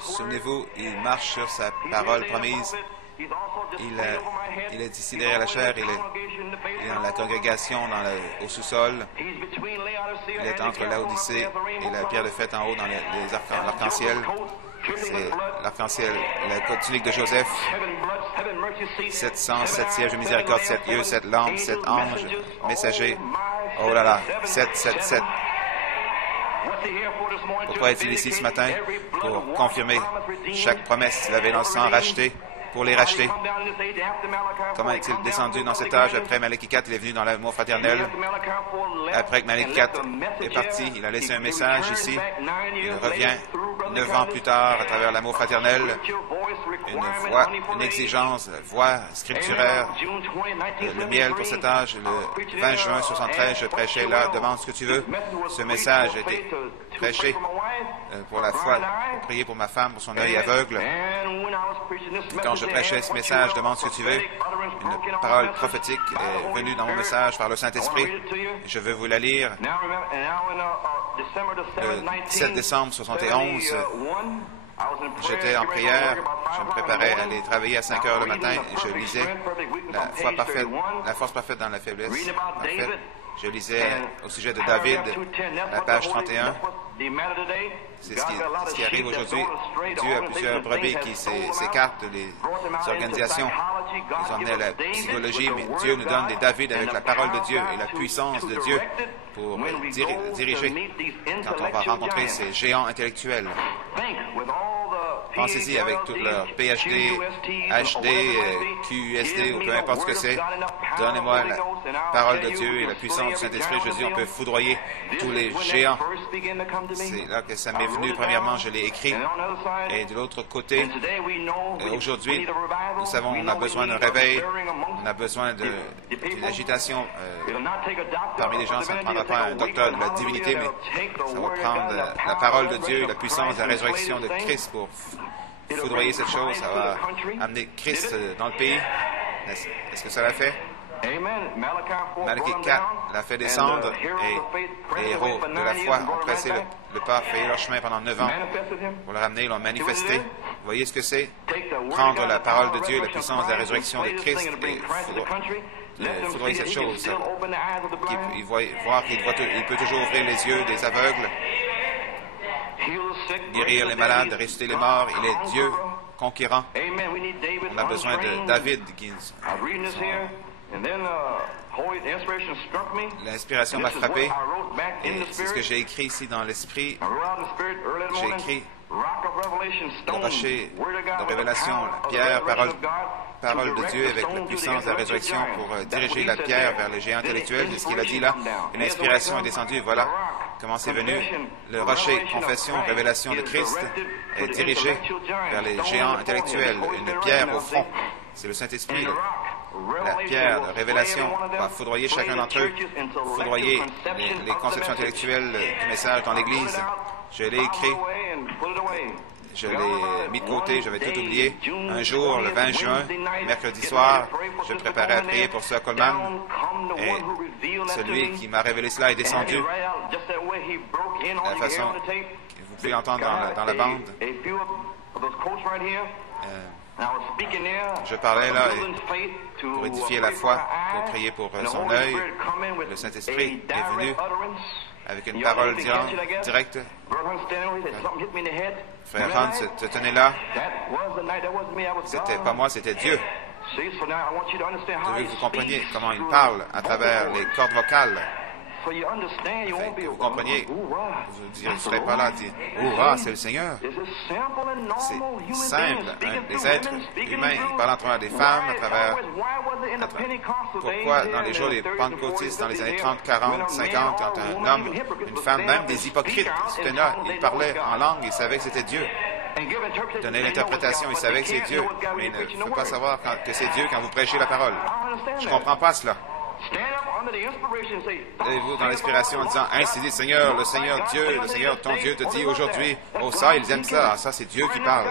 Souvenez-vous, il marche sur sa parole promise. Il est ici derrière la chair, il est dans la congrégation, au sous-sol. Il est entre Laodicée et la pierre de fête en haut dans l'arc-en-ciel. C'est l'arc-en-ciel, la tunique de Joseph. 700, 7 sièges de miséricorde, 7 yeux, 7 lampes, 7 anges, messagers. Oh là là, 7, 7, 7. Pourquoi est-il ici ce matin? Pour confirmer chaque promesse. Il avait dans le sang racheté, pour les racheter. Comment est-il descendu dans cet âge? Après Malachie 4, il est venu dans l'amour fraternel. Après que Malachie 4 est parti, il a laissé un message ici. Il revient 9 ans plus tard à travers l'amour fraternel. Une voix, une exigence, voix scripturaire. Le miel pour cet âge. Le 20 juin 73, je prêchais là, demande ce que tu veux. Ce message a été prêché pour la foi, pour prier pour ma femme, pour son œil aveugle. Quand je prêchais ce message, demande ce que tu veux, une parole prophétique est venue dans mon message par le Saint-Esprit. Je veux vous la lire. Le 7 décembre 71, j'étais en prière, je me préparais à aller travailler à 5 heures le matin et je lisais la force parfaite dans la faiblesse parfaite. Je lisais au sujet de David, la page 31. C'est ce qui arrive aujourd'hui. Dieu a plusieurs brebis qui s'écartent des organisations. Ils ont amené à la psychologie, mais Dieu nous donne des David avec la parole de Dieu et la puissance de Dieu pour diriger quand on va rencontrer ces géants intellectuels. Pensez-y avec tout leur PhD, HD, QUSD ou peu importe ce que c'est. Donnez-moi la parole de Dieu et la puissance du Saint-Esprit. Je dis, on peut foudroyer tous les géants. C'est là que ça m'est venu. Premièrement, je l'ai écrit. Et de l'autre côté, aujourd'hui, nous savons qu'on a besoin d'un réveil. On a besoin d'une agitation. Parmi les gens, ça ne prendra pas un docteur de la divinité, mais ça va prendre la parole de Dieu et la puissance de la résurrection de Christ pour foudroyer cette chose. Ça va amener Christ dans le pays. Est-ce que ça l'a fait? Malachie 4 l'a fait descendre et les héros de la foi ont pressé le pas, fait leur chemin pendant 9 ans pour le ramener, ils l'ont manifesté. Vous voyez ce que c'est? Prendre la parole de Dieu, la puissance de la résurrection de Christ et foudroyer cette chose. Il peut toujours ouvrir les yeux des aveugles, guérir les malades, ressusciter les morts. Il est Dieu conquérant. On a besoin de David qui l'inspiration m'a frappé et c'est ce que j'ai écrit ici dans l'esprit. J'ai écrit le rocher de révélation, la pierre, parole de Dieu avec la puissance de la résurrection pour diriger la pierre vers les géants intellectuels. C'est ce qu'il a dit là. Une inspiration est descendue et voilà comment c'est venu. Le rocher, confession, révélation de Christ est dirigé vers les géants intellectuels. Une pierre au front. C'est le Saint-Esprit. La pierre de révélation va foudroyer chacun d'entre eux, foudroyer les conceptions intellectuelles du message dans l'Église. Je l'ai écrit, je l'ai mis de côté, j'avais tout oublié. Un jour, le 20 juin, mercredi soir, je me préparais à prier pour Sir Coleman et celui qui m'a révélé cela est descendu. La façon que vous pouvez entendre dans la bande. Je parlais là pour édifier la foi, pour prier pour son œil. Le Saint-Esprit est venu avec une parole directe. Frère Hunt se tenait là. C'était pas moi, c'était Dieu. Je veux que vous compreniez comment il parle à travers les cordes vocales. Afin que vous compreniez, vous ne serez pas là à dire « Hurrah, c'est le Seigneur ». C'est simple. Les êtres humains, ils parlent à travers des femmes, à travers... Pourquoi, dans les jours des pentecôtistes, dans les années 30, 40, 50, quand un homme, une femme, même des hypocrites, c'était là, ils parlaient en langue, ils savaient que c'était Dieu. Ils donnaient l'interprétation, ils savaient que c'est Dieu. Mais il ne faut pas savoir que c'est Dieu quand vous prêchez la parole. Je ne comprends pas cela. Levez-vous dans l'inspiration en disant, ainsi dit Seigneur, le Seigneur Dieu, le Seigneur ton Dieu te dit aujourd'hui, oh ça, ils aiment ça, ça c'est Dieu qui parle.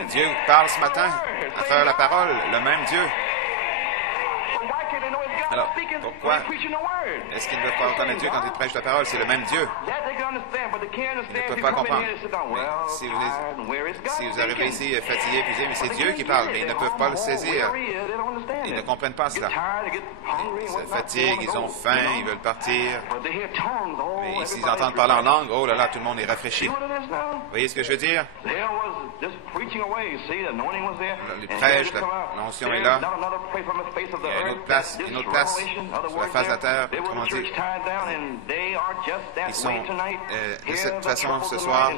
Et Dieu parle ce matin à travers la parole, le même Dieu. Alors, Pourquoi est-ce qu'ils ne peuvent pas entendre Dieu quand ils prêchent la parole? C'est le même Dieu. Ils ne peuvent pas comprendre. Mais si vous arrivez ici fatigué, épuisé, mais c'est Dieu qui parle, mais ils ne peuvent pas le saisir. Ils ne comprennent pas cela. Ils se fatiguent, ils ont faim, ils veulent partir. Mais s'ils entendent parler en langue, oh là là, tout le monde est rafraîchi. Vous voyez ce que je veux dire? Les prêches, l'onction est là. Il y a une autre place sur la face de la terre. Autrement dit, ils sont de cette façon ce soir.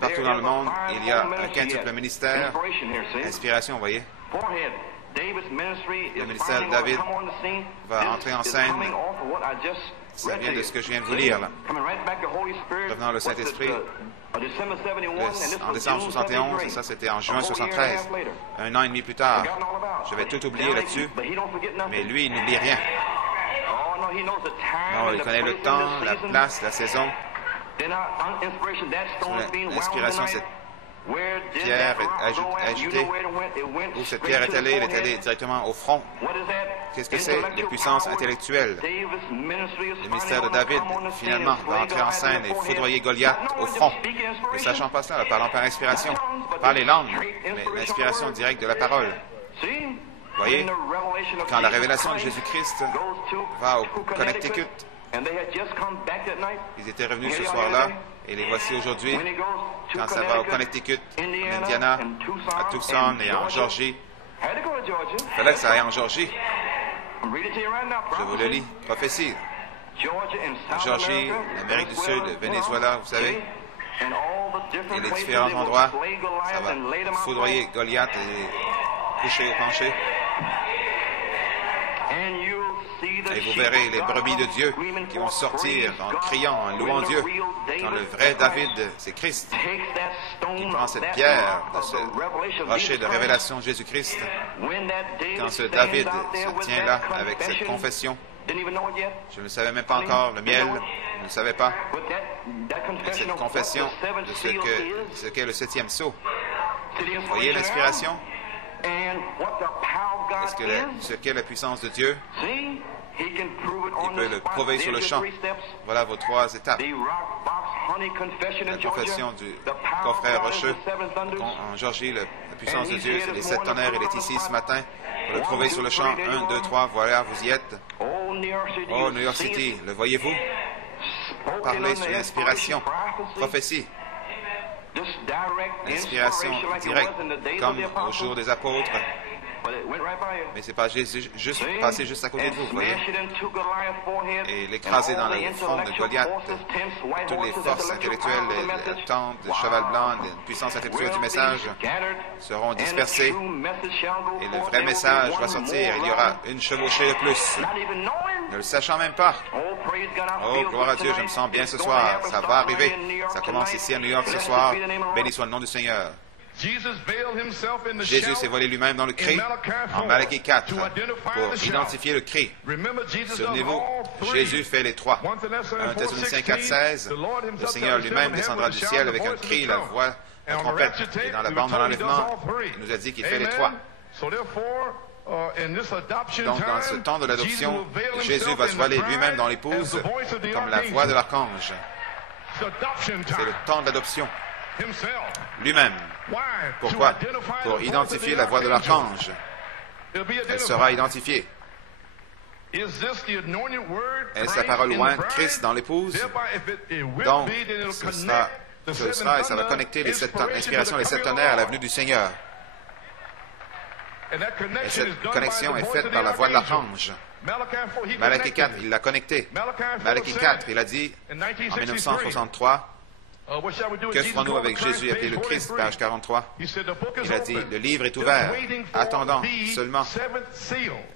Partout dans le monde, il y a un quintuple ministère. Inspiration, vous voyez? Le ministère de David va entrer en scène. Ça vient de ce que je viens de vous lire, là. Revenant le Saint-Esprit, en décembre 71, et ça c'était en juin 73, un an et demi plus tard. J'avais tout oublié là-dessus, mais lui, il n'oublie rien. Non, il connaît le temps, la place, la saison. L'inspiration, c'est Pierre est ajouté. Où cette pierre est allée? Elle est allée directement au front. Qu'est-ce que c'est? Les puissances intellectuelles. Le ministère de David, finalement, va entrer en scène et foudroyer Goliath au front. Ne sachant pas cela, parlant par inspiration, pas les langues, mais l'inspiration directe de la parole. Vous voyez, quand la révélation de Jésus-Christ va au Connecticut, ils étaient revenus ce soir-là, et les voici aujourd'hui, quand ça va au Connecticut, en Indiana, à Tucson et en Georgie. Il fallait que ça aille en Georgie. Je vous le lis. Prophétie. Georgie, l'Amérique du Sud, le Venezuela, vous savez, et les différents endroits, ça va foudroyer Goliath et coucher au pencher. Et vous verrez les brebis de Dieu qui vont sortir en criant, en louant Dieu. Quand le vrai David, c'est Christ, qui prend cette pierre de ce rocher de révélation de Jésus-Christ, quand ce David se tient là avec cette confession, je ne savais même pas encore, le miel, je ne le savais pas, mais cette confession de ce qu'est le septième sceau. Vous voyez l'inspiration? Ce qu'est la puissance de Dieu? Il peut le prouver sur le champ. Voilà vos 3 étapes. La confession du coffret rocheux en Georgie, la puissance de Dieu, c'est les 7 tonnerres. Il est ici ce matin pour le prouver sur le champ. 1, 2, 3, voilà, vous y êtes. Oh, New York City, le voyez-vous? Parlez sur l'inspiration, prophétie. L'inspiration directe, comme au jour des apôtres. Mais c'est pas juste passé juste à côté de vous, vous voyez. Et l'écraser dans le front de Goliath, toutes les forces intellectuelles, les tentes, le cheval blanc, les puissances intellectuelles du message seront dispersées. Et le vrai message va sortir. Il y aura une chevauchée de plus. Ne le sachant même pas. Oh, gloire à Dieu, je me sens bien ce soir. Ça va arriver. Ça commence ici à New York ce soir. Béni soit le nom du Seigneur. Jésus s'est volé lui-même dans le cri en Malachie 4 pour identifier le cri. Souvenez-vous, Jésus fait les 3. 1 Thessaloniciens 4:16, le Seigneur lui-même descendra du ciel avec un cri, la voix, la trompette. Et dans la bande de l'enlèvement, il nous a dit qu'il fait les 3. Donc, dans ce temps de l'adoption, Jésus va se voiler lui-même dans l'épouse comme la voix de l'archange. C'est le temps de l'adoption. Lui-même. Pourquoi? Pour identifier la voix de l'archange. Elle sera identifiée. Est-ce la parole loin de Christ dans l'épouse? Donc, ce sera et ça va connecter l'inspiration des 7 tonnerres à la venue du Seigneur. Et cette connexion est faite par la voix de l'archange. Malachie 4, il l'a connecté. Malachie 4, il a dit, en 1963, que ferons-nous avec Jésus appelé le Christ, page 43? Il a dit, le livre est ouvert, attendant seulement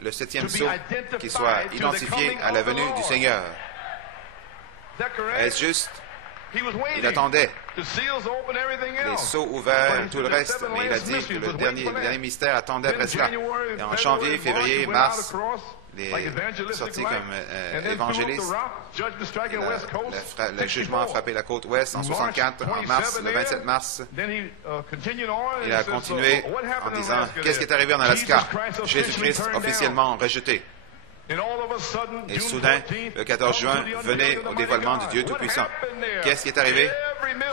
le 7e sceau qui soit identifié à la venue du Seigneur. Est-ce juste? Il attendait les sceaux ouverts, tout le reste, mais il a dit que le dernier mystère attendait après cela. Et en janvier, février, mars, les sorties comme évangélistes, le jugement a frappé la côte ouest en 64, en mars, le 27 mars. Il a continué en disant, qu'est-ce qui est arrivé en Alaska? Jésus-Christ officiellement rejeté. Et soudain, le 14 juin, venez au dévoilement du Dieu Tout-Puissant. Qu'est-ce qui est arrivé?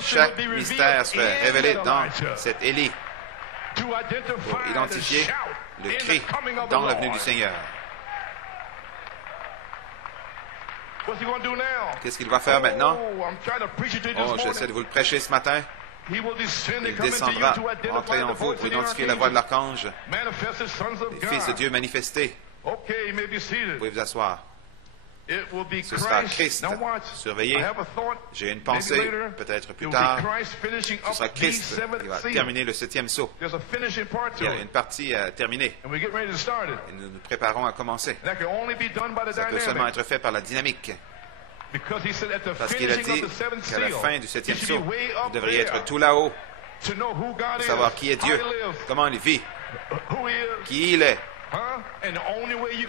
Chaque mystère serait révélé dans cet Élie pour identifier le cri dans la venue du Seigneur. Qu'est-ce qu'il va faire maintenant? Oh, j'essaie de vous le prêcher ce matin. Il descendra, entrer en vous pour identifier la voix de l'archange, les fils de Dieu manifestés. Vous pouvez vous asseoir. Ce sera Christ. Surveillez. J'ai une pensée, peut-être plus tard. Ce sera Christ qui va terminer le 7e sceau. Il y a une partie à terminer. Et nous nous préparons à commencer. Ça peut seulement être fait par la dynamique. Parce qu'il a dit qu'à la fin du 7e sceau, vous devriez être tout là-haut pour savoir qui est Dieu, comment il vit, qui il est. Et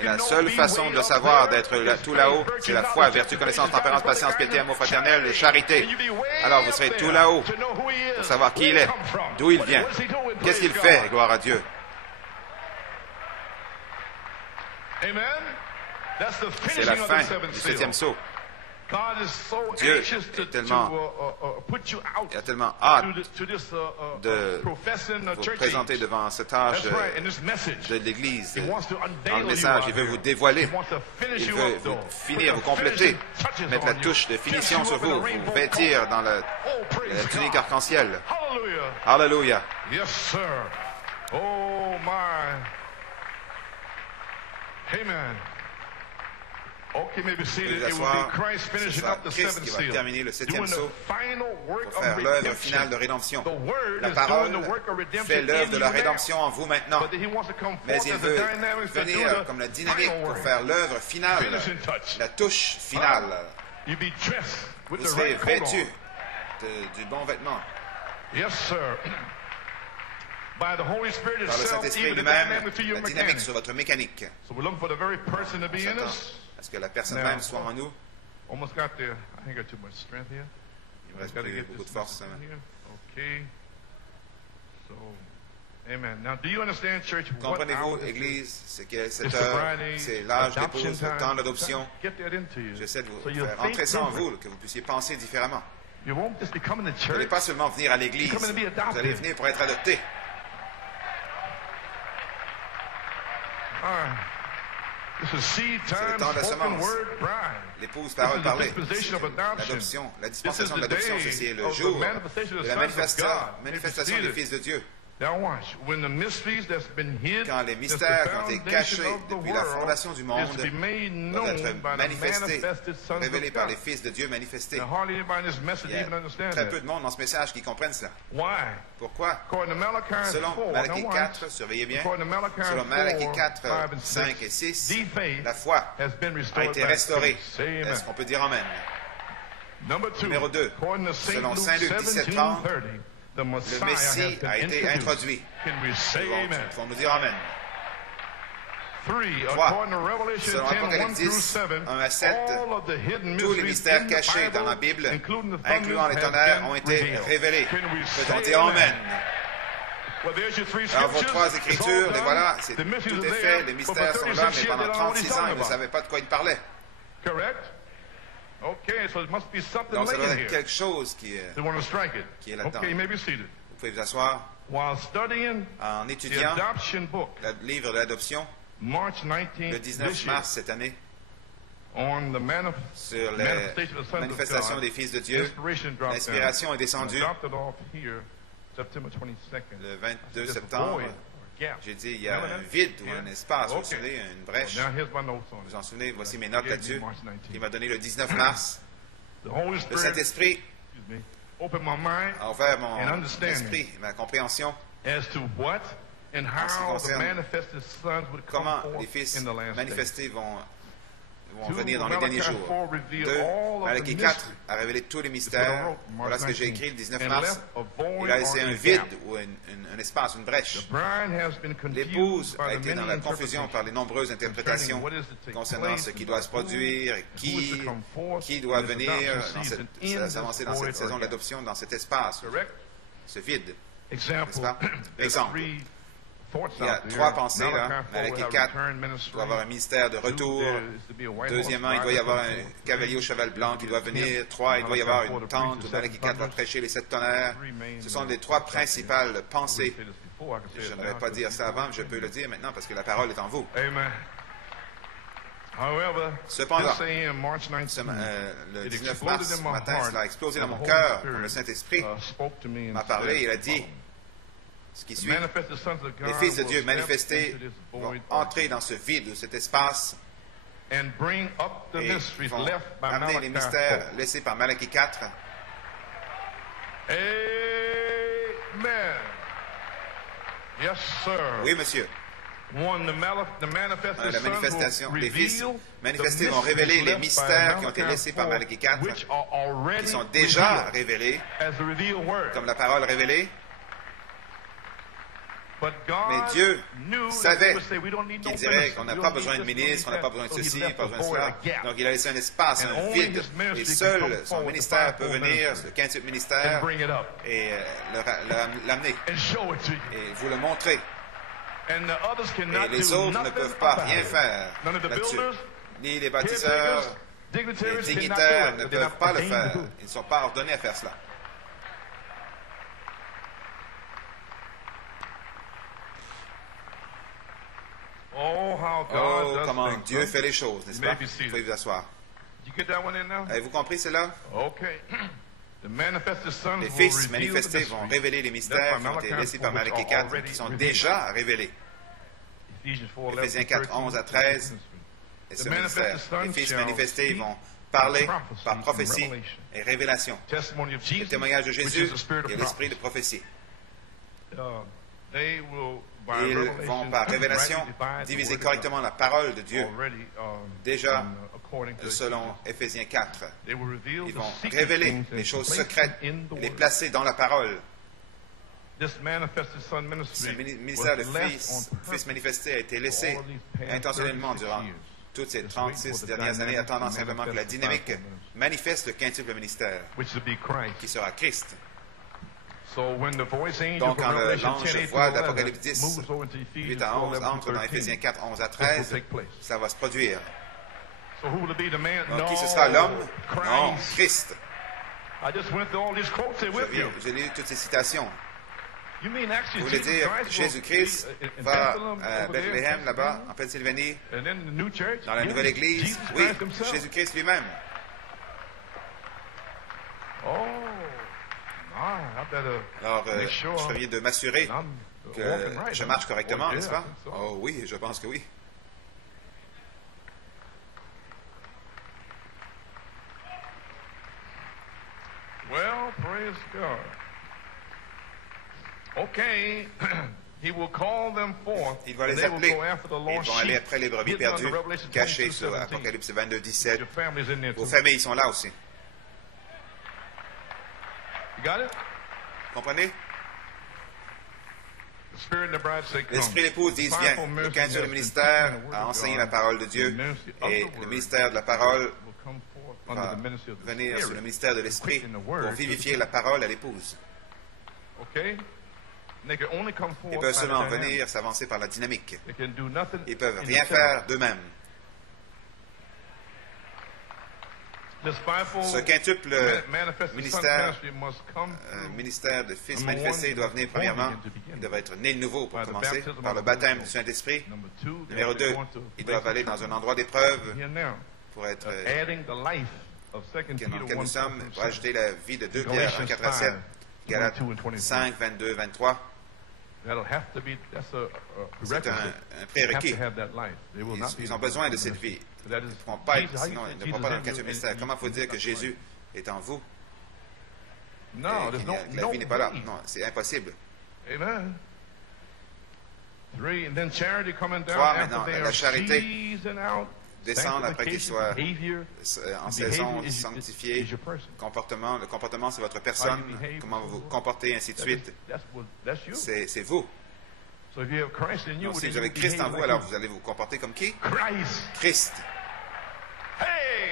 la seule façon de le savoir, d'être tout là-haut, c'est la foi, vertu, connaissance, tempérance, patience, piété, amour fraternel, charité. Alors vous serez tout là-haut pour savoir qui il est, d'où il vient, qu'est-ce qu'il fait, gloire à Dieu. C'est la fin du 7e sceau. Dieu est tellement, il a tellement hâte de vous présenter devant cet âge de l'Église. Dans le message, il veut vous dévoiler, il veut vous finir, vous compléter, mettre la touche de finition sur vous, vous vêtir dans la tunique arc-en-ciel. Alléluia. Yes, sir. Oh, my. Amen. Okay, maybe seated. It will be Christ finishing up the seventh seal, terminer le 7e doing sceau the final work pour of faire l'œuvre redemption. finale de rédemption. The Word La is parole doing the work of redemption fait l'œuvre de la in you rédemption now. en vous maintenant. But he wants to come Mais forth il as the veut dynamics that do venir the comme la dynamique final pour work. faire l'œuvre finale, Finishing touch. la touche finale. You be dressed with Vous the serez right coat vêtus on. du bon vêtement. Yes, sir. By the Holy Spirit Par le itself, Saint-Esprit even the lui-même, dynamic to your la dynamique mechanics. sur votre mécanique. So we're looking for the very person to be in S'attend us. à ce que la personne Now, même soit en nous. Almost got there. I ain't got too much strength here. Il me reste Gotta plus get beaucoup this de force. in here. Okay. So, amen. Now, do you understand, church? What Comprenez-vous, hour this is? Église, c'est que cette It's heure, sobriety, c'est l'âge adoption d'épouse, le time. temps d'adoption. Get that into you. J'essaie de vous So you'll faire think rentrer ça en different. vous, que vous puissiez penser différemment. You won't just be coming to Vous n'allez church. pas seulement venir à l'Église, You're coming to be adopted. vous allez venir pour être adopté. This is seed C'est le time, temps de la spoken semence. word bride. L'épouse, This parole is the parlée. dispensation of C'est adoption. l'adoption, la This is dispensation de the l'adoption, day c'est le of the jour manifestation of de the la sons of God. manifestation des fils de Dieu. Now watch. When the mysteries that's been hid Quand les since the mystères qui ont été foundation cachés of the depuis la world fondation du monde is to be made doivent known être by the manifestés, manifested sons révélés of par les God. fils de Dieu manifestés. Now hardly anybody in this message Il y a even understands très peu that. de monde dans ce message qui comprennent cela. Why? Pourquoi? According to Malachi Selon 4, Malachie now watch. 4, surveillez bien, According to Malachi selon Malachie 4, 4, 5 and 5 et 6, the faith la foi has been a restored été back. restaurée. Say amen. Est-ce qu'on peut dire Amen? Number two, Numéro 2, according to Saint selon Luke Saint Luc 17:30, 17:30, the le Messiah Messie has been a été introduced. introduit. Can we say Ils amen? vont nous dire Amen. 3, 3, according to Revelation selon 10, 1 Apocalypse through 10, 7, 1 à 7, all of the hidden tous les mysteries mystères in the cachés dans la Bible, Bible, including the incluant les thunders, tonnerres, have ont been été revealed. révélés. Can we Peut-on say dire Amen? amen? Well, there's your three Alors vos scriptures. 3 It's all écritures, les done. voilà, The mysteries tout are est there, fait, les but mystères for sont 36 là, mais years, pendant they don't know what 36 he's ans, talking ils ne about. savaient pas de quoi il parlait. Correct? Okay, so it must be something Donc ça doit laying être here. quelque chose qui They want to strike it. qui est là-dedans. Okay, you may be seated. Vous pouvez vous asseoir. While studying En the étudiant adoption book, le livre de l'adoption, March 19th le 19 this year, mars cette année, on the sur la manifestation of the sons of manifestation God, des fils de Dieu, inspiration dropped down. l'inspiration est descendue Dropped it off here, September 22nd. le 22 There's a septembre. void or gap. J'ai dit, il y a Remember un that? vide ou Yeah. un espace, vous vous Okay. souvenez, une brèche. Now here's my notes on Vous it. vous en souvenez, voici mes notes Gave me là-dessus. March 19th. Il m'a donné le 19 mars. The Holy Le Spirit, Saint-Esprit excuse me, opened my mind a ouvert and mon understanding esprit, ma compréhension, as to what and ce qui how the concerne manifested sons would come comment forth les fils in the last days. manifestés vont Two, venir dans les derniers Malachi jours. 4 revealed 2, all of Malachie the 4 mysteries. a révélé tous les That's what I mystères. wrote, March Voilà ce que j'ai 19th. écrit le 19 And mars. left a void Il a laissé or un a vide gap. ou un espace, une brèche. The bride has been confused L'épouse a by the été dans many la confusion par les nombreuses interprétations what is to take concernant place ce qui and doit se who produire, is to come forth qui doit in this venir adoption dans season in s'avancer this dans void cette saison or de gap. l'adoption, dans cet espace, Correct? ce vide. Example. N'est-ce pas? Let's Exemple. read Il y a trois pensées là. Malachi 4 doit avoir un ministère de retour. Deuxièmement, il doit y avoir un cavalier au cheval blanc qui doit venir. 3, il doit y avoir une tente où Malachi 4 va prêcher les 7 tonnerres. Ce sont les trois principales pensées. Je ne devrais pas dire ça avant, mais je peux le dire maintenant parce que la parole est en vous. Cependant, le 19 mars, ce matin, cela a explosé dans mon cœur. Le Saint-Esprit m'a parlé, il a dit ce qui suit. Les fils de Dieu manifestés vont entrer dans ce vide, ou cet espace, et vont amener les mystères laissés par Malachi 4. Amen. Yes, sir. Oui, monsieur. La manifestation, les fils manifestés vont révéler les mystères qui ont été laissés par Malachi 4, qui sont déjà révélés, comme la parole révélée. Mais Dieu savait qu'il dirait qu'on n'a pas besoin de ministre, on n'a pas besoin de ceci, pas besoin de cela. Donc il a laissé un espace, un vide. Et seul son ministère peut venir, le quintuple ministère, et l'amener. Et vous le montrer. Et les autres ne peuvent pas rien faire là-dessus. Ni les baptiseurs, les dignitaires ne peuvent pas le faire. Ils ne sont pas ordonnés à faire cela. Oh, comment Dieu fait les choses, n'est-ce pas? Vous pouvez vous asseoir. Avez-vous compris cela? Les fils manifestés vont révéler les mystères qui ont été laissés par Malachi 4, qui sont déjà révélés. Éphésiens 4, 11 à 13, et ce ministère. Les fils manifestés vont parler par prophétie et révélation. Le témoignage de Jésus et l'esprit de prophétie. Ils vont par révélation diviser correctement la parole de Dieu, déjà selon Éphésiens 4. Ils vont révéler les choses secrètes et les placer dans la parole. Ce ministère de fils manifesté a été laissé intentionnellement durant toutes ces 36 dernières années, attendant simplement que la dynamique manifeste le quintuple ministère, qui sera Christ. Donc, quand l'ange voit d'Apocalypse 10, 8 à 11, entre dans Éphésiens 4, 11 à 13, ça va se produire. Donc, qui ce sera l'homme? Non, Christ. J'ai lu toutes ces citations. Vous voulez dire Jésus-Christ va à Bethléem, là-bas, en Pennsylvanie, dans la nouvelle Église? Oui, Jésus-Christ lui-même. Alors, je ferais de m'assurer que je marche correctement, n'est-ce pas? Oh oui, je pense que oui. Well, praise God. Okay. He will call them forth. Il va les appeler. Ils vont aller après les brebis perdues, cachées sur Apocalypse 22, 17. Vos familles sont là aussi. Comprenez? L'Esprit et l'épouse disent bien, le quintuple ministère a enseigné la parole de Dieu et le ministère de la parole va venir sur le ministère de l'Esprit pour vivifier la parole à l'épouse. Ils peuvent seulement venir s'avancer par la dynamique. Ils ne peuvent rien faire d'eux-mêmes. Ce quintuple ministère de fils manifestés doit venir premièrement. Il doit être né de nouveau pour commencer, par le baptême du Saint-Esprit. Numéro 2, ils doivent aller dans un endroit d'épreuve pour être dans lequel nous sommes, pour ajouter la vie de 2 Pierre 1, 4 à 7, Galates 5, 22, 23. C'est un prérequis. Ils ont besoin de cette vie. Ils ne pourront pas être, sinon ils ne pourront pas dans le quintuple ministère. Comment faut dire que Jésus est en vous et que la vie n'est pas là? Non, c'est impossible. Amen. 3, maintenant, la charité descend après qu'il soit en saison sanctifié. Le comportement, c'est votre personne. Comment vous vous comportez, ainsi de suite. C'est vous. Donc, si vous avez Christ en vous, alors vous allez vous comporter comme qui? Christ. Hey!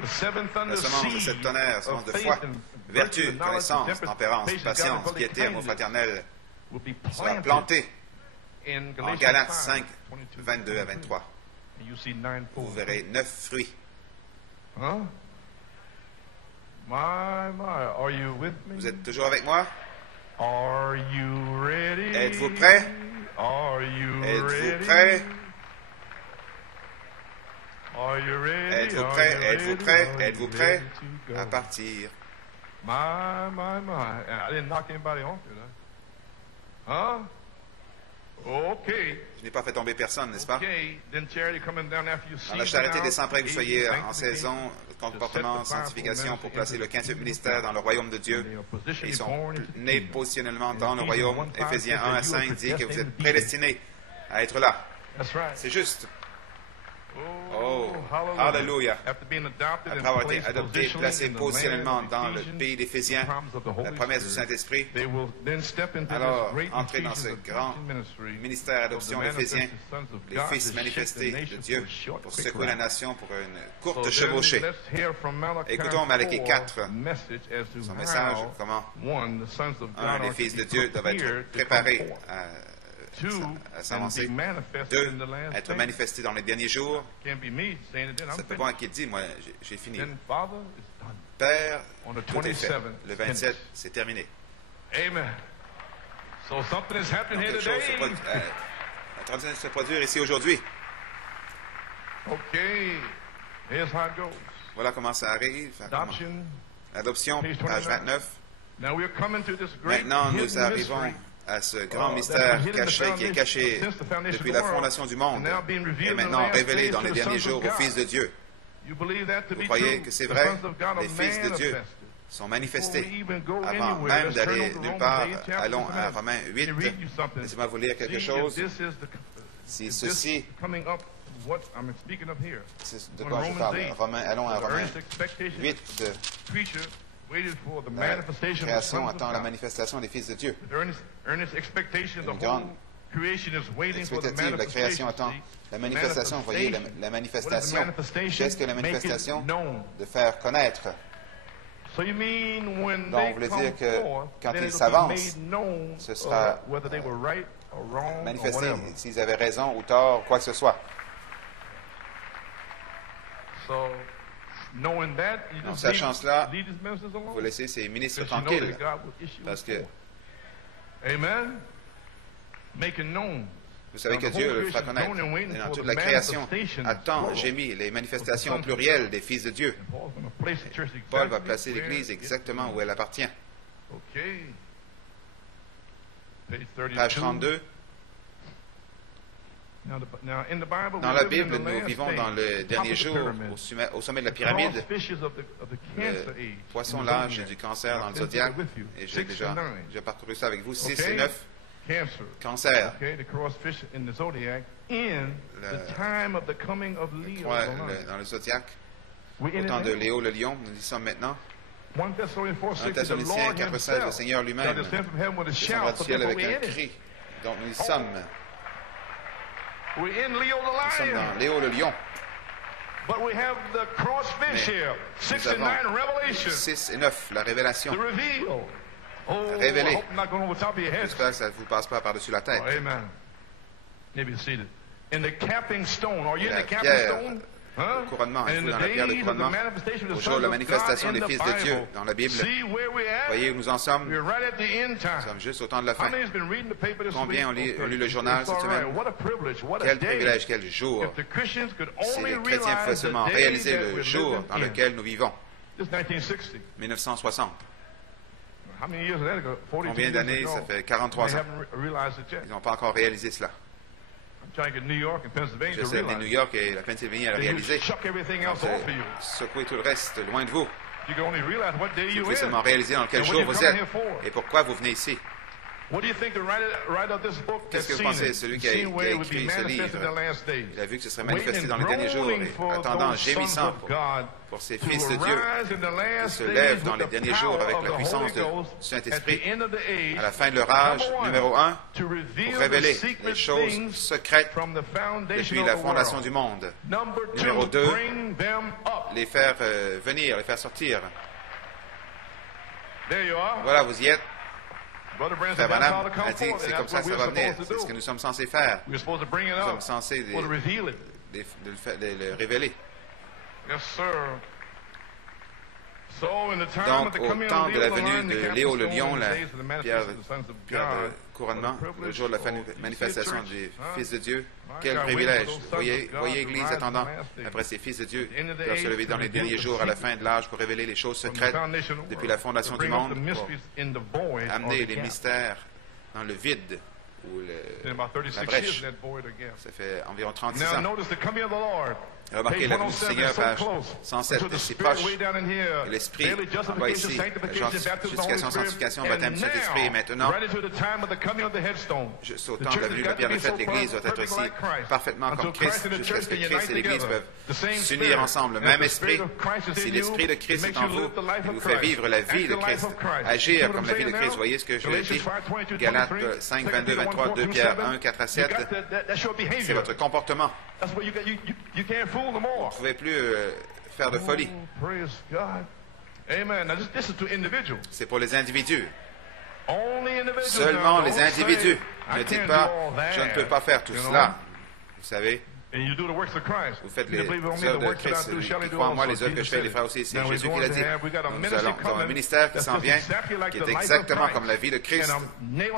The seven thunder La semence de seed cette tonnerre, semence of de faith foi, and vertu, virtue and knowledge and connaissance, temperance, tempérance, patience, patience, godly piété, amour kindness fraternel, will be sera planted planté in en Galatians Galates 5, 5, 22 à 23. And you see 9 Vous fold. verrez 9 fruits. Huh? My, are you with me? Vous êtes toujours avec moi? Are you ready? Êtes-vous prêts? Are you Êtes-vous ready? prêts? Are you ready? Êtes-vous Are prêts? you Êtes-vous ready? prêts? Are Êtes-vous you prêts ready to go? à partir? My. I didn't knock anybody off, did I? Huh? Okay. Je n'ai pas fait tomber personne, n'est-ce pas? Okay. Then charity coming down after you see Dans la charité descend après que vous soyez en saison, comportement, sanctification pour placer le 15e ministère dans le royaume de Dieu. Et ils sont nés positionnellement dans le royaume. Éphésiens 1 à 5 dit que vous êtes prédestinés à être là. That's right. C'est juste. Oh, Alléluia. After being adopted Après and avoir été placed adopté, positionally placé in the positionnellement land of dans le Ephesians, pays d'Éphésiens, the promise of the la Holy promesse du Spirit, Saint-Esprit, they will then step into alors this great entrer dans ce Ephesians grand adoption ministry ministère adoption of the éphésien, manifested sons of les God fils to shake manifestés the de nation Dieu for a short, pour quick secouer la ride. nation pour une So courte then chevauchée. let's hear from Malachi Écoutons Malachie 4, 4, message as to son message, how, comment one, the sons of God les are fils to de be Dieu doivent être prepared to préparés come forth. Two, à and s'avancer. be manifested Deux, in the last être days. manifestés dans les derniers jours. Can't be me saying it then. I'm Ça peut finished. pas qui dit, moi j'ai fini. Then Father is done. Père, On the tout est fait. 27th, Le 27, c'est terminé. Amen. So something is happening Donc, here quelque chose se today. produit, est en train de se produire ici aujourd'hui. Okay. Here's how it goes. Voilà comment ça arrive. Adoption. L'adoption, Page page 29. 29. Now we're coming to this great Maintenant, nous hidden arrivons mystery à ce grand mystère caché, qui est caché depuis la fondation du monde et maintenant révélé dans les derniers jours aux fils de Dieu. You believe that to Vous be croyez true? que c'est The vrai? sons of God Les are fils de Dieu manifested. sont manifestés. Before we even go Avant anywhere, même let's turn d'aller over to nulle Romans part, 8, chapter allons à 7. Romains 8. Let me read you something. Laissez-moi vous lire quelque See, chose. if this is Si if ceci, this coming up, what I'm speaking of here. c'est de On quoi je Romans parle. 8, Allons à the Romains earnest expectation 8 de of the creature waited for the la manifestation of the création sons of attend la God. manifestation des fils de Dieu. The earnest expectation of Une the grande whole creation is waiting for the Expectative, la création manifestation. attend See? la manifestation. Vous voyez, la What is the manifestation. manifestation? Qu'est-ce que la Make it manifestation? known. De faire connaître. So you mean when Donc, they vous voulez come dire que forth, quand then ils it'll be s'avancent, made known, ce sera, whether they were right or wrong or manifester whatever. s'ils avaient raison ou tort, quoi que ce soit. So knowing that, you Donc, just sachant cela, leave these ministers alone. vous laissez ces ministres Because you know tranquilles. that God will issue Parce it que forth. Amen. Making known. vous savez que Now, the Dieu whole le fera creation connaître. groaning and waiting Et dans for toute the la création manifestation, attend, plural, gémit, les manifestations of the sons of plurielles God. des fils de Dieu. Paul's gonna place the church Paul va exactly placer where l'Église it exactement où belongs. elle appartient. Okay. Page 32. Page 32. Now in the Bible, Dans we la live in Bible, the nous last vivons days, dans le top dernier of the jour, pyramid. au sommet de la The pyramide, cross fishes of the cancer le age, poisson in the large zodiac. du cancer dans le I've been zodiaque. with you. Et j'ai 6 and 9. déjà parcouru ça avec vous. 6 Okay. et 9, Cancer. cancer. Okay, the cross fish in the zodiac in the time of the coming of Leo. Ouais, the lion. dans le zodiaque, We're in au it temps de now. Léo le lion, nous y sommes maintenant. 1 Thessalonians 4, 6, 1 the Thessaloniciens Lord 4, 16, le himself Seigneur shall lui-même descend from heaven with a descendra shout. du So ciel therefore avec we're un in it. cri. Donc nous y sommes. We're in Leo Nous sommes the lion. dans Léo le lion. But we have the cross fish Mais here. 6 nous and 9, avons Revelation. 6 et 9, la révélation. The reveal. Oh, Révélé. I hope I'm not going over the top of your head. J'espère que ça ne vous passe pas par-dessus la tête. Oh, amen. Maybe you see it. In the capping stone. Are you in La the capping pierre, stone? Huh? le couronnement, And in êtes-vous the dans la pierre de days of the couronnement? manifestation of Au the jour de la sons of manifestation God des in the fils de Dieu Bible. dans la Bible. See where we're at? Voyez où nous en sommes? We're right at the end Nous time. sommes juste au temps de la How fin. many has been reading the paper this Combien week? ont lu le journal It's cette all right. semaine? What a privilege. What a Quel day. privilège, quel jour. If the Christians could Si only les chrétiens pouvaient realize seulement the day réaliser that le we're jour living dans in. lequel nous vivons, This 1960. 1960. How many years is that ago? 42 Combien years d'années? ago. Ça fait 43 They ans. haven't realized it yet. Ils n'ont pas encore réalisé cela. I'm trying to get New York and Pennsylvania to J'essaie de realize. New York et la Pennsylvanie à le Then you réaliser. chuck everything else Donc, off of you. secouez tout le reste loin de vous. You can only realize what day Vous you're pouvez in. seulement réaliser dans quel And what jour you're vous coming êtes here for. et pourquoi vous venez ici. Qu'est-ce que vous pensez? Celui qui a écrit ce livre, il a vu que ce serait manifesté dans les derniers jours, et attendant, gémissant pour ces fils de Dieu qui se lèvent dans les derniers jours avec la puissance du Saint-Esprit à la fin de leur âge, numéro 1, pour révéler les choses secrètes depuis la fondation du monde. Numéro 2, les faire venir, les faire sortir. Voilà, vous y êtes. Frère Branham a dit, c'est comme ça que ça va venir. C'est ce que nous sommes censés faire. Nous sommes censés de le révéler. Donc, au temps de la venue de Léo le lion, la pierre de couronnement, le jour de la manifestation des fils de Dieu, quel privilège! Voyez, Église, attendant, après ces fils de Dieu, doivent se lever dans les derniers jours à la fin de l'âge pour révéler les choses secrètes depuis la fondation du monde, pour amener les mystères dans le vide ou la brèche. Ça fait environ 36 ans. Remarquez la venue du Seigneur, page 107, c'est proche. Et l'Esprit, en bas ici, justification, sanctification, baptême du Saint-Esprit. Et maintenant, juste au temps de la venue de la pierre de fête, l'Église doit être aussi parfaitement comme Christ, jusqu'à ce que Christ et l'Église peuvent s'unir ensemble. Le même Esprit, si l'Esprit de Christ est en vous, il vous fait vivre la vie de Christ, agir comme la vie de Christ. Vous voyez ce que je dis? Galates 5, 22, 23, 2 Pierre 1, 4 à 7. C'est votre comportement. Vous ne pouvez plus faire de folie. C'est pour les individus. Seulement les individus. Ne dites pas, je ne peux pas faire tout cela. Vous savez, vous faites les œuvres de Christ. Qui croit en moi, les œuvres que je fais, les frères aussi. C'est Jésus qui l'a dit. Nous avons un ministère qui s'en vient, qui est exactement comme la vie de Christ. Et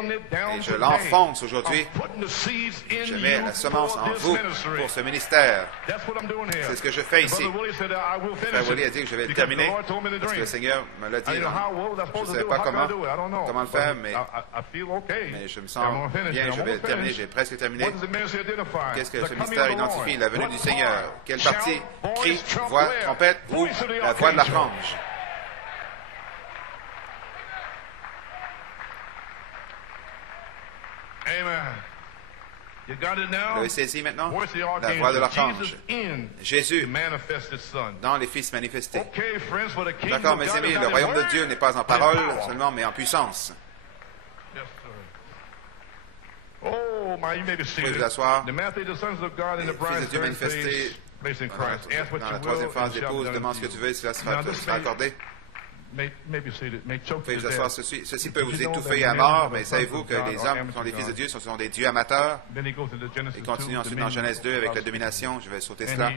je l'enfonce aujourd'hui. Je mets la semence en vous pour ce ministère. C'est ce que je fais ici. Frère Willie a dit que je vais le terminer parce que le Seigneur me l'a dit. Je ne sais pas comment le faire, mais je me sens bien. Je vais le terminer. J'ai presque terminé. Qu'est-ce que ce ministère identifie? La venue du Seigneur. Quelle partie? Cri, voix, trompette ou la voix de l'archange? Vous l'avez saisi maintenant? La voix de l'archange. Jésus, dans les fils manifestés. D'accord, mes amis, le royaume de Dieu n'est pas en parole seulement, mais en puissance. Vous pouvez vous asseoir. Les fils de Dieu manifestés dans la troisième phase d'épouse, demande ce que tu veux, cela sera accordé. Vous pouvez vous asseoir. Ceci peut vous étouffer à mort, mais savez-vous que les hommes qui sont des fils de Dieu sont des dieux amateurs? Et continue ensuite dans Genèse 2 avec la domination. Je vais sauter cela.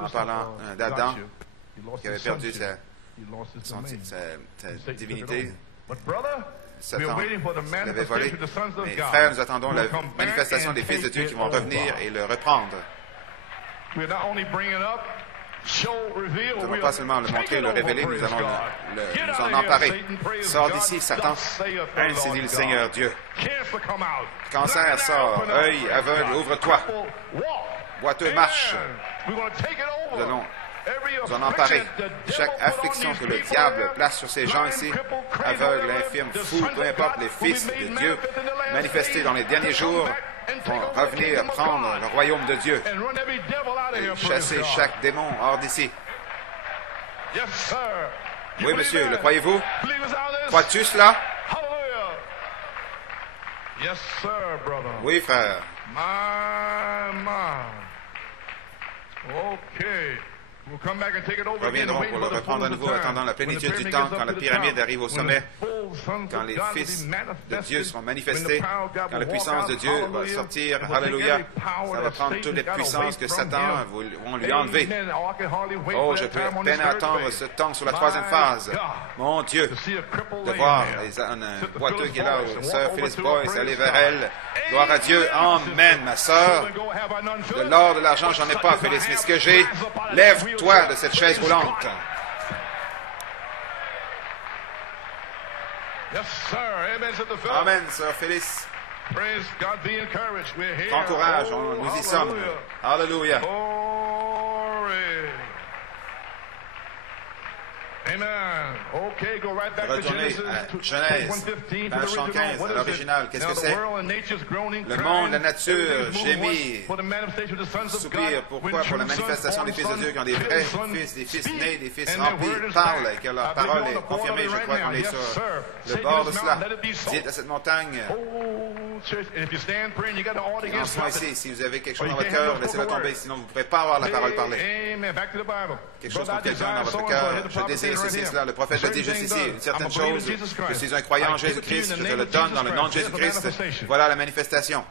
En parlant d'Adam, qui avait perdu sa divinité. Satan l'avait volé. Mais frères, nous attendons la manifestation des fils de Dieu qui vont revenir et le reprendre. Nous n'allons pas seulement le montrer, le révéler, nous allons nous en emparer. Sors d'ici, Satan. Ainsi dit le Seigneur Dieu. Cancer, sort. Œil aveugle, ouvre-toi. Boiteux, marche. Nous allons nous en emparer. Chaque affliction que le diable place sur ces gens ici, aveugles, infirmes, fous, peu importe, les fils de Dieu manifestés dans les derniers jours vont revenir prendre le royaume de Dieu et chasser chaque démon hors d'ici. Oui, monsieur, le croyez-vous? Crois-tu cela? Oui, frère. Reviendrons pour le reprendre à nouveau, attendant la plénitude du temps, quand la pyramide arrive au sommet, quand les fils de Dieu seront manifestés, quand la puissance de Dieu va sortir. Alléluia. Ça va prendre toutes les puissances que Satan vont lui enlever. Oh, je peux à peine attendre ce temps sur la troisième phase. Mon Dieu, de voir un boiteux qui est là, sœur Phyllis Boyce, aller vers elle. Gloire à Dieu. Amen, ma sœur. De l'or, de l'argent, j'en ai pas, Phyllis, mais ce que j'ai, lève-toi de cette chaise roulante. Amen, sœur Phyllis. Prends courage, nous y sommes. Alléluia. Retournez à Genèse, dans le chant 15, à l'original. Qu'est-ce que c'est? Le monde, la nature, gémit, soupire. Pourquoi? Pour la manifestation des fils de Dieu qui ont des vrais fils, des fils nés, des fils remplis, parlent et que leur parole est confirmée. Je crois qu'on est sur le bord de cela. Dites à cette montagne, en soit ici, si vous avez quelque chose dans votre cœur, laissez-le tomber, sinon vous ne pourrez pas avoir la parole parlée. Quelque chose pour quelqu'un dans votre cœur, je désire ceci et cela. Le prophète a dit juste ici, une certaine chose, je suis un croyant en Jésus-Christ, je te le donne dans le nom de Jésus-Christ. Voilà la manifestation.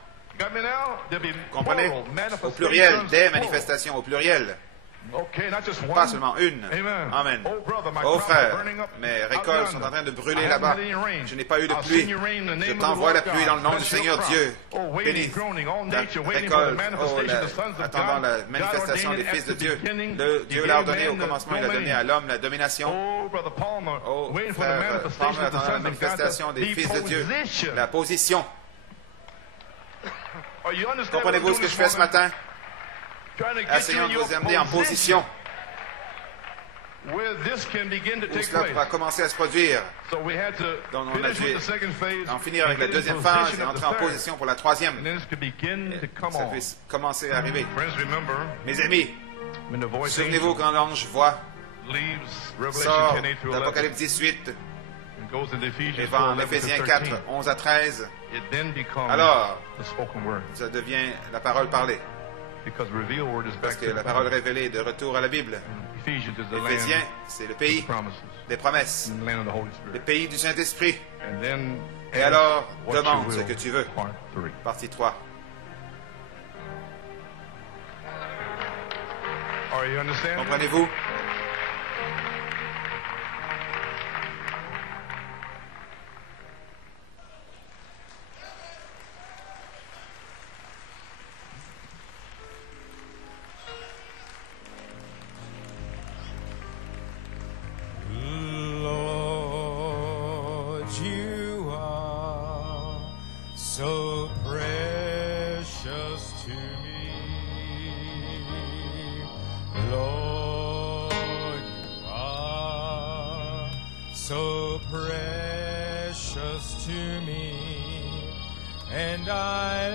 Comprenez? Au pluriel, des manifestations, au pluriel. Pas seulement une. Amen. Oh frère, mes récoltes sont en train de brûler là-bas. Je n'ai pas eu de pluie. Je t'envoie la pluie dans le nom du Seigneur Dieu. Bénis la récolte. Attendant la manifestation des fils de Dieu. Dieu l'a ordonné au commencement, il a donné à l'homme la domination. Oh frère, Palmer, attendant la manifestation des fils de Dieu. La position. Comprenez-vous ce que je fais ce matin? Essayons de vous amener en position où cela va commencer à se produire. Donc on a dû en finir avec la deuxième phase et entrer en position pour la troisième. Ça puisse commencer à arriver. Mes amis, souvenez-vous quand l'ange voit, sort d'Apocalypse 18 et va en Éphésiens 4, 11 à 13, alors ça devient la parole parlée. Parce que la parole révélée est de retour à la Bible. Éphésiens, c'est le pays des promesses, le pays du Saint-Esprit. Et alors, demande ce que tu veux. Partie 3. Comprenez-vous? So precious to me, and I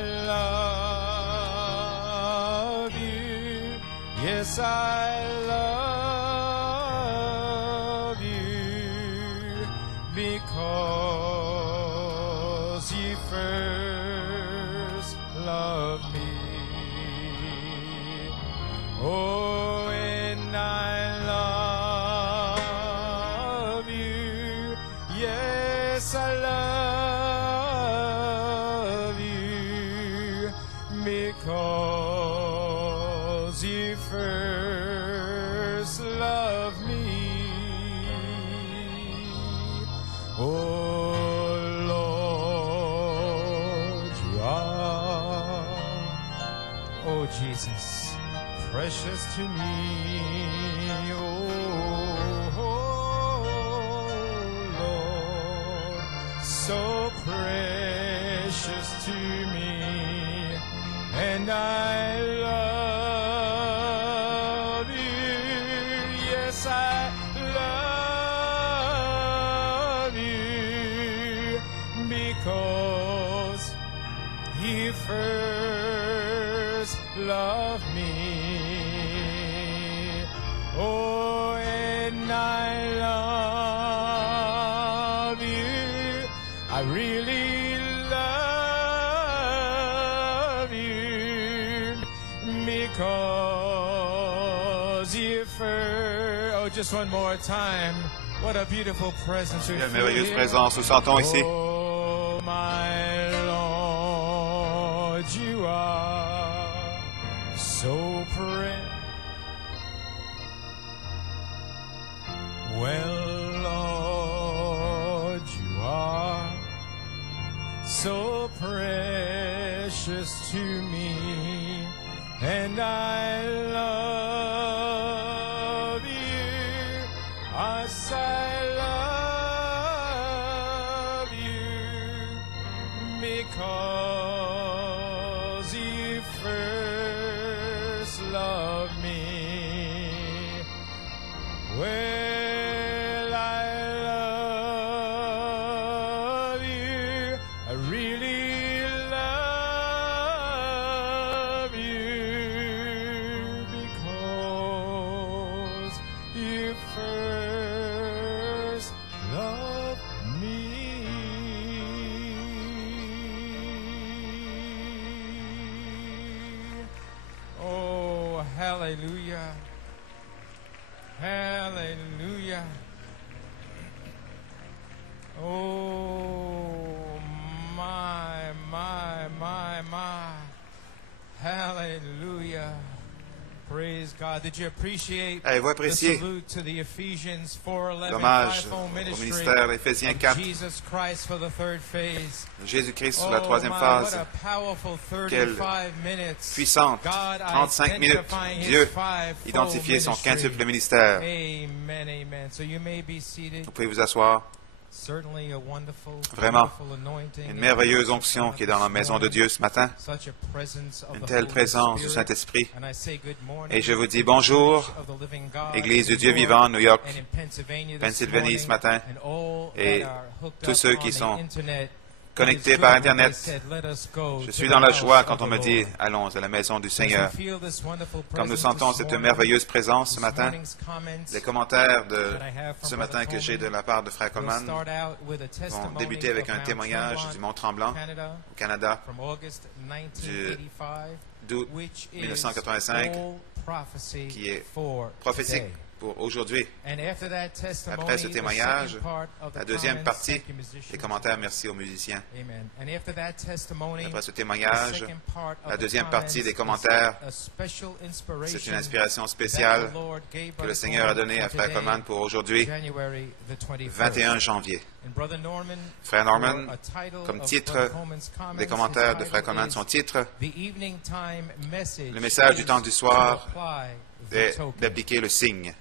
love you. Yes, I love you because you first loved me. Oh, and I love you. Yes, I love you because you first loved me. Oh Lord, you are, oh Jesus, precious to me. So precious to me, and I love you. Yes, I love you because you first loved me. Oh, and I love you. I really love you because you first. Oh, just one more time. What a beautiful presence we Quelle feel merveilleuse here. présence nous sentons ici. Oh, my Lord, you are so precious. Well, Lord, you are so precious to me, and I love you. Yes, I love you because you first loved me. Well, Hallelujah. Hallelujah. Oh, my. Hallelujah. Praise God. Did you appreciate Avez-vous the apprécié salute to the Ephesians 4:11 l'hommage fivefold au ministry ministère d'Éphésiens of 4, Jesus Christ for the third phase? Jésus-Christ sur la Oh, troisième my, phase? what a powerful Quelle 35 minutes. Puissante, God 35 minutes, identifying his Dieu fivefold identifiait son ministry. quintuple ministère. Amen, amen. So you may be seated. Vous pouvez vous asseoir. Certainly a wonderful, Vraiment, wonderful anointing une merveilleuse onction qui est dans la maison de Dieu ce matin, Such a presence of une the telle Holy présence du Spirit. Saint-Esprit. And I say good morning Et je vous to dis the bonjour, Church of the Living God Église du in Dieu New York vivant, New York, and in Pennsylvania this Pennsylvanie ce morning, matin, and all et that are hooked tous up ceux on qui the sont internet. connectés It is par good when they Internet. said, "Let us go Je to suis the dans la house joie quand of on the me dit Lord." allons à la maison du As we Seigneur. feel this wonderful Comme nous presence sentons this cette morning, merveilleuse présence ce this matin, morning's comments les commentaires de that I have from ce Brother matin que j'ai de Coleman la part de Frère will Coleman start out with a vont testimony débuter avec of un Mount témoignage Tremblant, du Mont Tremblant Canada, au Canada from August 1985, d'août which is 1985, all prophecy qui est for prophétique today. pour aujourd'hui. And after that testimony, Après ce the témoignage, second part of the la deuxième comments, partie, thank you, musicians. les commentaires, merci aux musiciens. Amen. And after that testimony, Après ce the témoignage, second part of la the deuxième partie comments des is commentaires, a special c'est inspiration une inspiration that spéciale the Lord gave que le Brother Seigneur a Coleman donnée à for Frère today, Coleman pour aujourd'hui, January the 21st. 21 janvier. And Brother Norman, Frère Norman, for a title comme of titre Brother Coleman's comments, des commentaires de his Frère title Coleman, is son titre The Evening Time Message Le message du is temps du to soir apply the est token. d'appliquer le signe.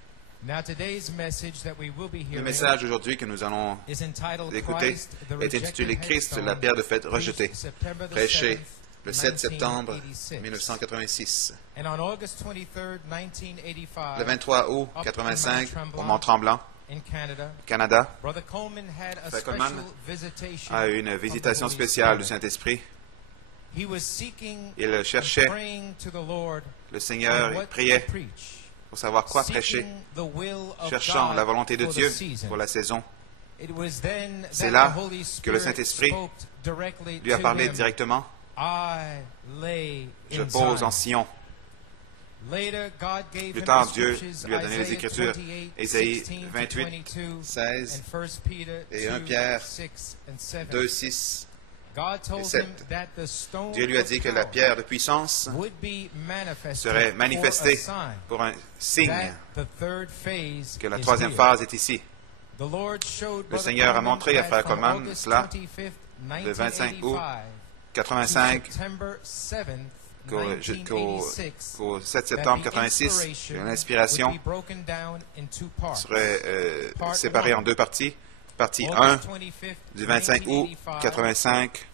Now today's message that we will be Le hearing message aujourd'hui que nous allons is entitled écouter Christ, the est intitulé Rejected Christ, Headstone, la pierre de fête rejetée, preached September the prêché 7th, le 7 septembre 1986. 1986. And on August 23rd, 1985, Le 23 août 85, au Mont Tremblant, in Canada, Canada, Brother Coleman had a Frère special Coleman visitation a eu une from the visitation Holy spéciale du Spirit. Saint-Esprit. He was seeking Il and cherchait praying to the Lord le on Seigneur, what il priait to preach, pour savoir quoi prêcher, seeking the will of cherchant God la volonté de for the Dieu season. pour la saison. It was then C'est that là the Holy que le Spirit Saint-Esprit spoke directly Lui a to parlé him. directement. I lay Je in pose en Zion. Sion. Later, God gave Plus him tard, the Dieu scriptures, lui a donné les Isaiah Écritures, 28, Ésaïe 16 to 28, 22, 16, and 1 Peter et 1 2, Pierre 6 and 7. 2, 6. God told et 7. him that the stone Dieu lui a of dit que la power pierre de puissance would be manifested serait manifestée for a sign pour un signe that the third phase que la is troisième here. phase est ici. The Lord showed Le Brother Seigneur a Coleman montré à that Frère from Coleman August cela 25th, le 25 août 1985 85 to September 7th, qu'au 7 septembre 86, l'inspiration serait séparée en deux parties. Partie 1 du 25 août 85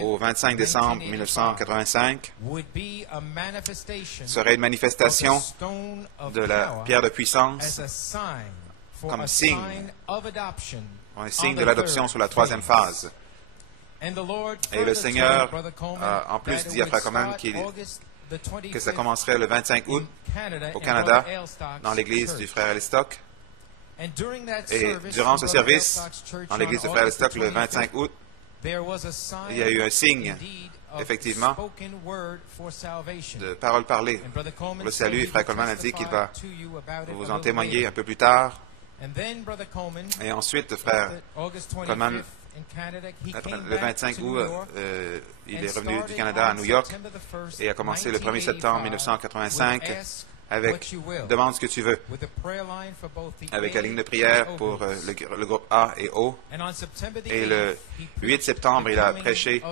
au 25 décembre 1985 serait une manifestation de la pierre de puissance comme signe, un signe de l'adoption sur la troisième phase. Et le Seigneur a en plus dit à Frère Coleman que ça commencerait le 25 août au Canada, dans l'église du frère Elistock. Et durant ce service, dans l'église du frère Elistock, le 25 août, il y a eu un signe, effectivement, de parole parlée pour le salut. Et Frère Coleman a dit qu'il va vous en témoigner un peu plus tard. Et ensuite, Frère Coleman, le 25 août, il est revenu du Canada à New York et a commencé le 1er septembre 1985 avec « Demande ce que tu veux », avec la ligne de prière pour le groupe A et O. Et le 8 septembre, il a prêché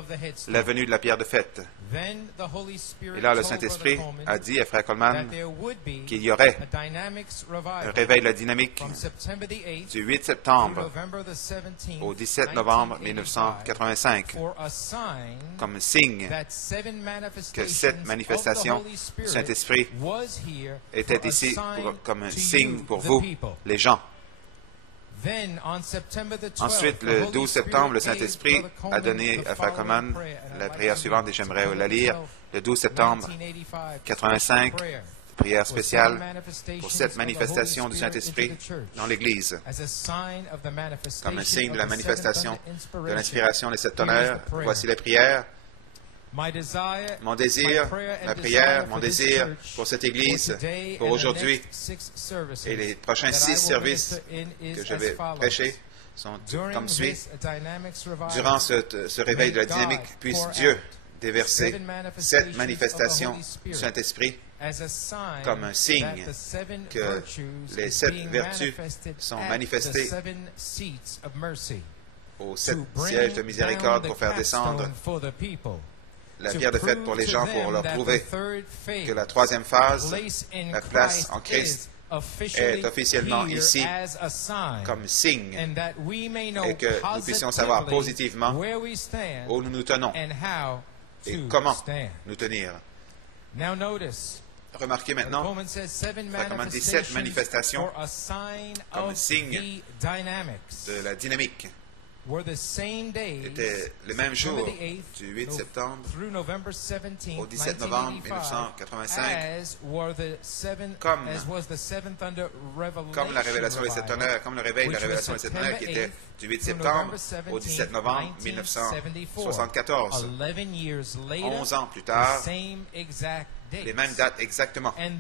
la venue de la pierre de fête. Et là, le Saint-Esprit a dit à Frère Coleman qu'il y aurait un réveil de la dynamique du 8 septembre au 17 novembre 1985 comme signe que cette manifestation du Saint-Esprit était ici comme un signe pour vous, les gens. Ensuite, le 12 septembre, le Saint-Esprit a donné à Frère Coleman la prière suivante, et j'aimerais la lire. Le 12 septembre 1985, prière spéciale pour cette manifestation du Saint-Esprit dans l'Église, comme un signe de la manifestation de l'inspiration des sept tonnerres. Voici les prières. Mon désir, ma prière, mon désir pour cette Église, pour aujourd'hui et les prochains 6 services que je vais prêcher sont comme suit. Durant ce réveil de la dynamique, puisse Dieu déverser 7 manifestations du Saint-Esprit comme un signe que les 7 vertus sont manifestées aux 7 sièges de miséricorde pour faire descendre la pierre de fête pour les gens, pour leur prouver que la 3e phase, la place en Christ, est officiellement ici comme signe et que nous puissions savoir positivement où nous nous tenons et comment nous tenir. Remarquez maintenant, Recommande dit 7 manifestations comme signe de la dynamique. Était le même jour du 8 septembre au 17 novembre 1985, comme la révélation des 7 tonnerres, comme le réveil de la révélation des 7 tonnerres qui était du 8 septembre au 17 novembre 1974. 11 ans plus tard, les mêmes dates exactement. Et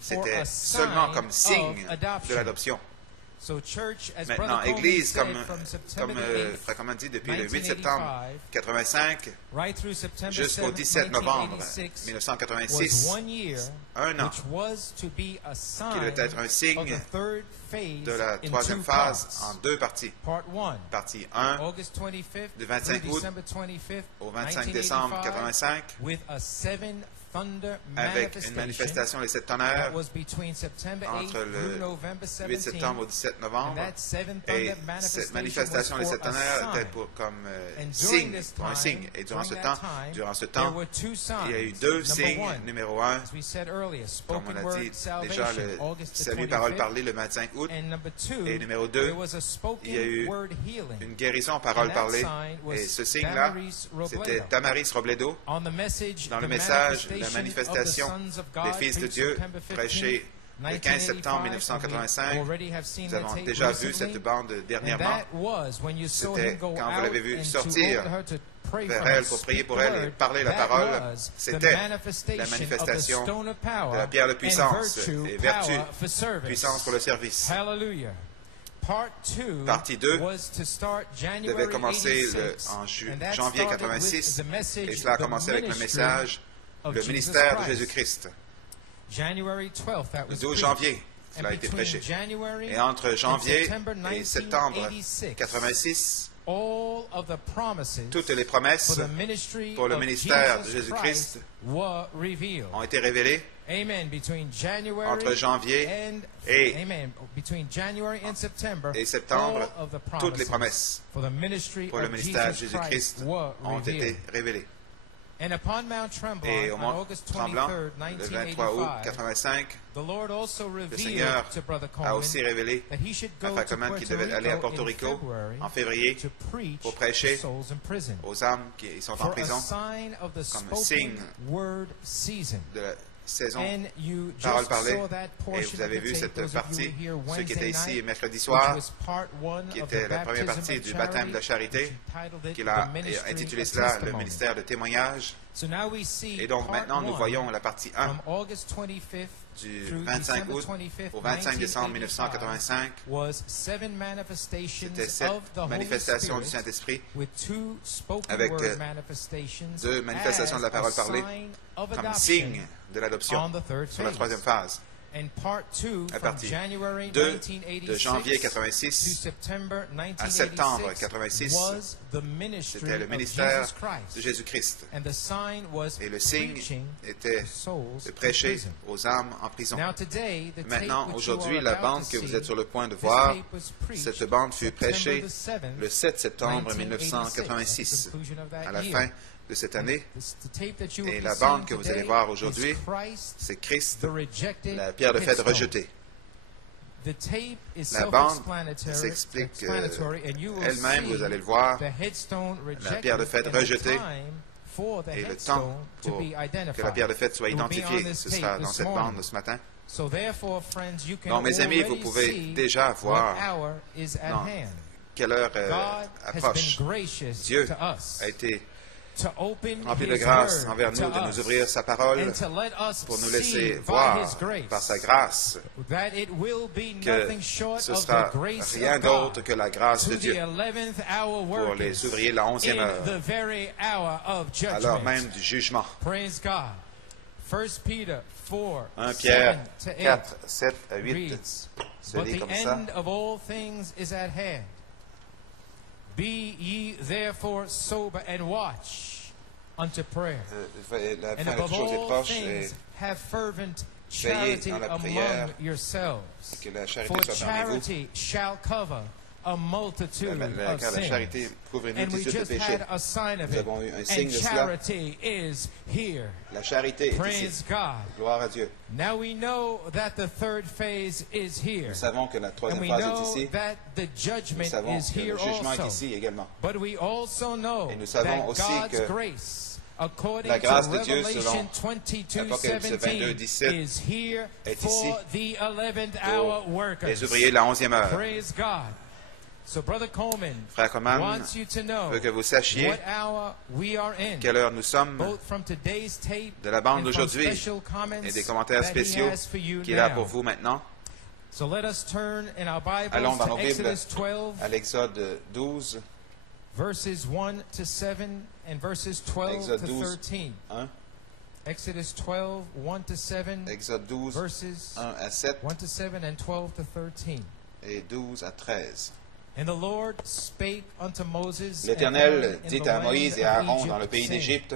c'était seulement comme signe de l'adoption. Maintenant, Église, comme Recommande dit, depuis le 8 septembre 1985 jusqu'au 17 novembre 1986, un an, qui devait être un signe de la 3e phase en 2 parties. Partie 1, du 25 août au 25 décembre 1985, avec une manifestation des 7 tonnerres entre le 8 septembre au 17 novembre. Et cette manifestation des 7 tonnerres était comme signe, pour un signe. Et durant ce temps, il y a eu 2 signes. Numéro 1, comme on a dit déjà, le salut parole parlée le 25 août. Et numéro 2, il y a eu une guérison parole parlée. Et ce signe-là, c'était Damaris Robledo dans le message, la manifestation des fils de Dieu, prêchée le 15 septembre 1985. Nous avons déjà vu cette bande dernièrement. C'était quand vous l'avez vu sortir vers elle pour prier pour elle et parler la parole. C'était la manifestation de la pierre de puissance et vertu, puissance pour le service. Partie 2 devait commencer en janvier 86 et cela a commencé avec le message, le ministère de Jésus-Christ. Le 12 janvier, cela a été prêché. Et entre janvier et septembre 86, toutes les promesses pour le ministère de Jésus-Christ ont été révélées entre janvier et septembre. Toutes les promesses pour le ministère de Jésus-Christ ont été révélées. Et au mont Tremblant, le 23 août 1985, le Seigneur a aussi révélé à Frère Coman qu'il devait aller à Porto Rico en février pour prêcher aux âmes qui sont en prison comme signe de la saison parole parlée. Et vous avez vu cette partie, ceux qui étaient ici mercredi soir, qui était la première partie du baptême de la charité, qu'il a intitulé cela le ministère de témoignage. Et donc maintenant nous voyons la partie 1 du 25 août au 25 décembre 1985. C'était 7 manifestations du Saint-Esprit avec 2 manifestations de la parole parlée comme signe de l'adoption sur la 3e phase. À partir de janvier 1986 à septembre 1986, c'était le ministère de Jésus-Christ. Et le signe était de prêcher aux âmes en prison. Maintenant, aujourd'hui, la bande que vous êtes sur le point de voir, cette bande fut prêchée le 7 septembre 1986, à la fin de cette année. Et la bande que vous allez voir aujourd'hui, c'est Christ, la pierre de fête rejetée. La bande s'explique elle-même, vous allez le voir, la pierre de fête rejetée et le temps pour que la pierre de fête soit identifiée. Ce sera dans cette bande de ce matin. Donc, mes amis, vous pouvez déjà voir quelle heure approche. Dieu a été to open rempli de His grâce word envers to nous, de nous us, ouvrir sa parole and to let us pour nous see laisser by voir His grace par sa grâce that it will be que nothing short ce of sera the grace rien of d'autre God que la grâce to de the Dieu 11th hour pour workers les ouvriers de la 11e in heure, the very hour of à l'heure même judgment. du jugement. Praise God. 1 Peter 4, 1 7 Pierre to 8 4, 7 à 8 reads, se But lit the comme ça. end of all things is at hand. Be ye therefore sober and watch unto prayer. La And fin de above toute chose est all proche things, et have fervent veillez charity dans la among prière yourselves. que la charité For soit parmi vous. charity shall cover a multitude of Car la charité sins. couvre une And we multitude de just péchés. had a sign of Nous it. avons eu un signe And de cela. charity is here. La charité est Praise ici. God. Gloire à Dieu. Now we know that the third phase is here. Nous savons que la And troisième we phase est know ici. that the Nous judgment savons is que here le jugement est also. ici également. But we also know Et nous savons that aussi God's que grace, according la grâce to de Dieu, Revelation selon 22, Apocalypse 22, 17, is here est for ici the 11th hour pour workers. les ouvriers de la 11e heure. Praise God. So Brother Coleman Frère Coleman wants you to know veut que vous sachiez what hour we are in, quelle heure nous sommes, both from today's tape de la bande and from d'aujourd'hui special comments et des commentaires that he spéciaux has for you qu'il a now. pour vous maintenant. So let us turn in our Bibles Allons dans to nos Bibles Exodus 12, à l'Exode 12, verses 1 to 7 and verses 12 Exode to 12, 13. 1, Exodus 12, 1 to 7, Exode 12, verses 1 à 7 1 to 7 and 12 to 13. et 12 à 13. And the Lord spake unto Moses and L'Éternel Aaron in dit the à land Moïse et of à Aaron Egypt, dans le pays saying, d'Égypte,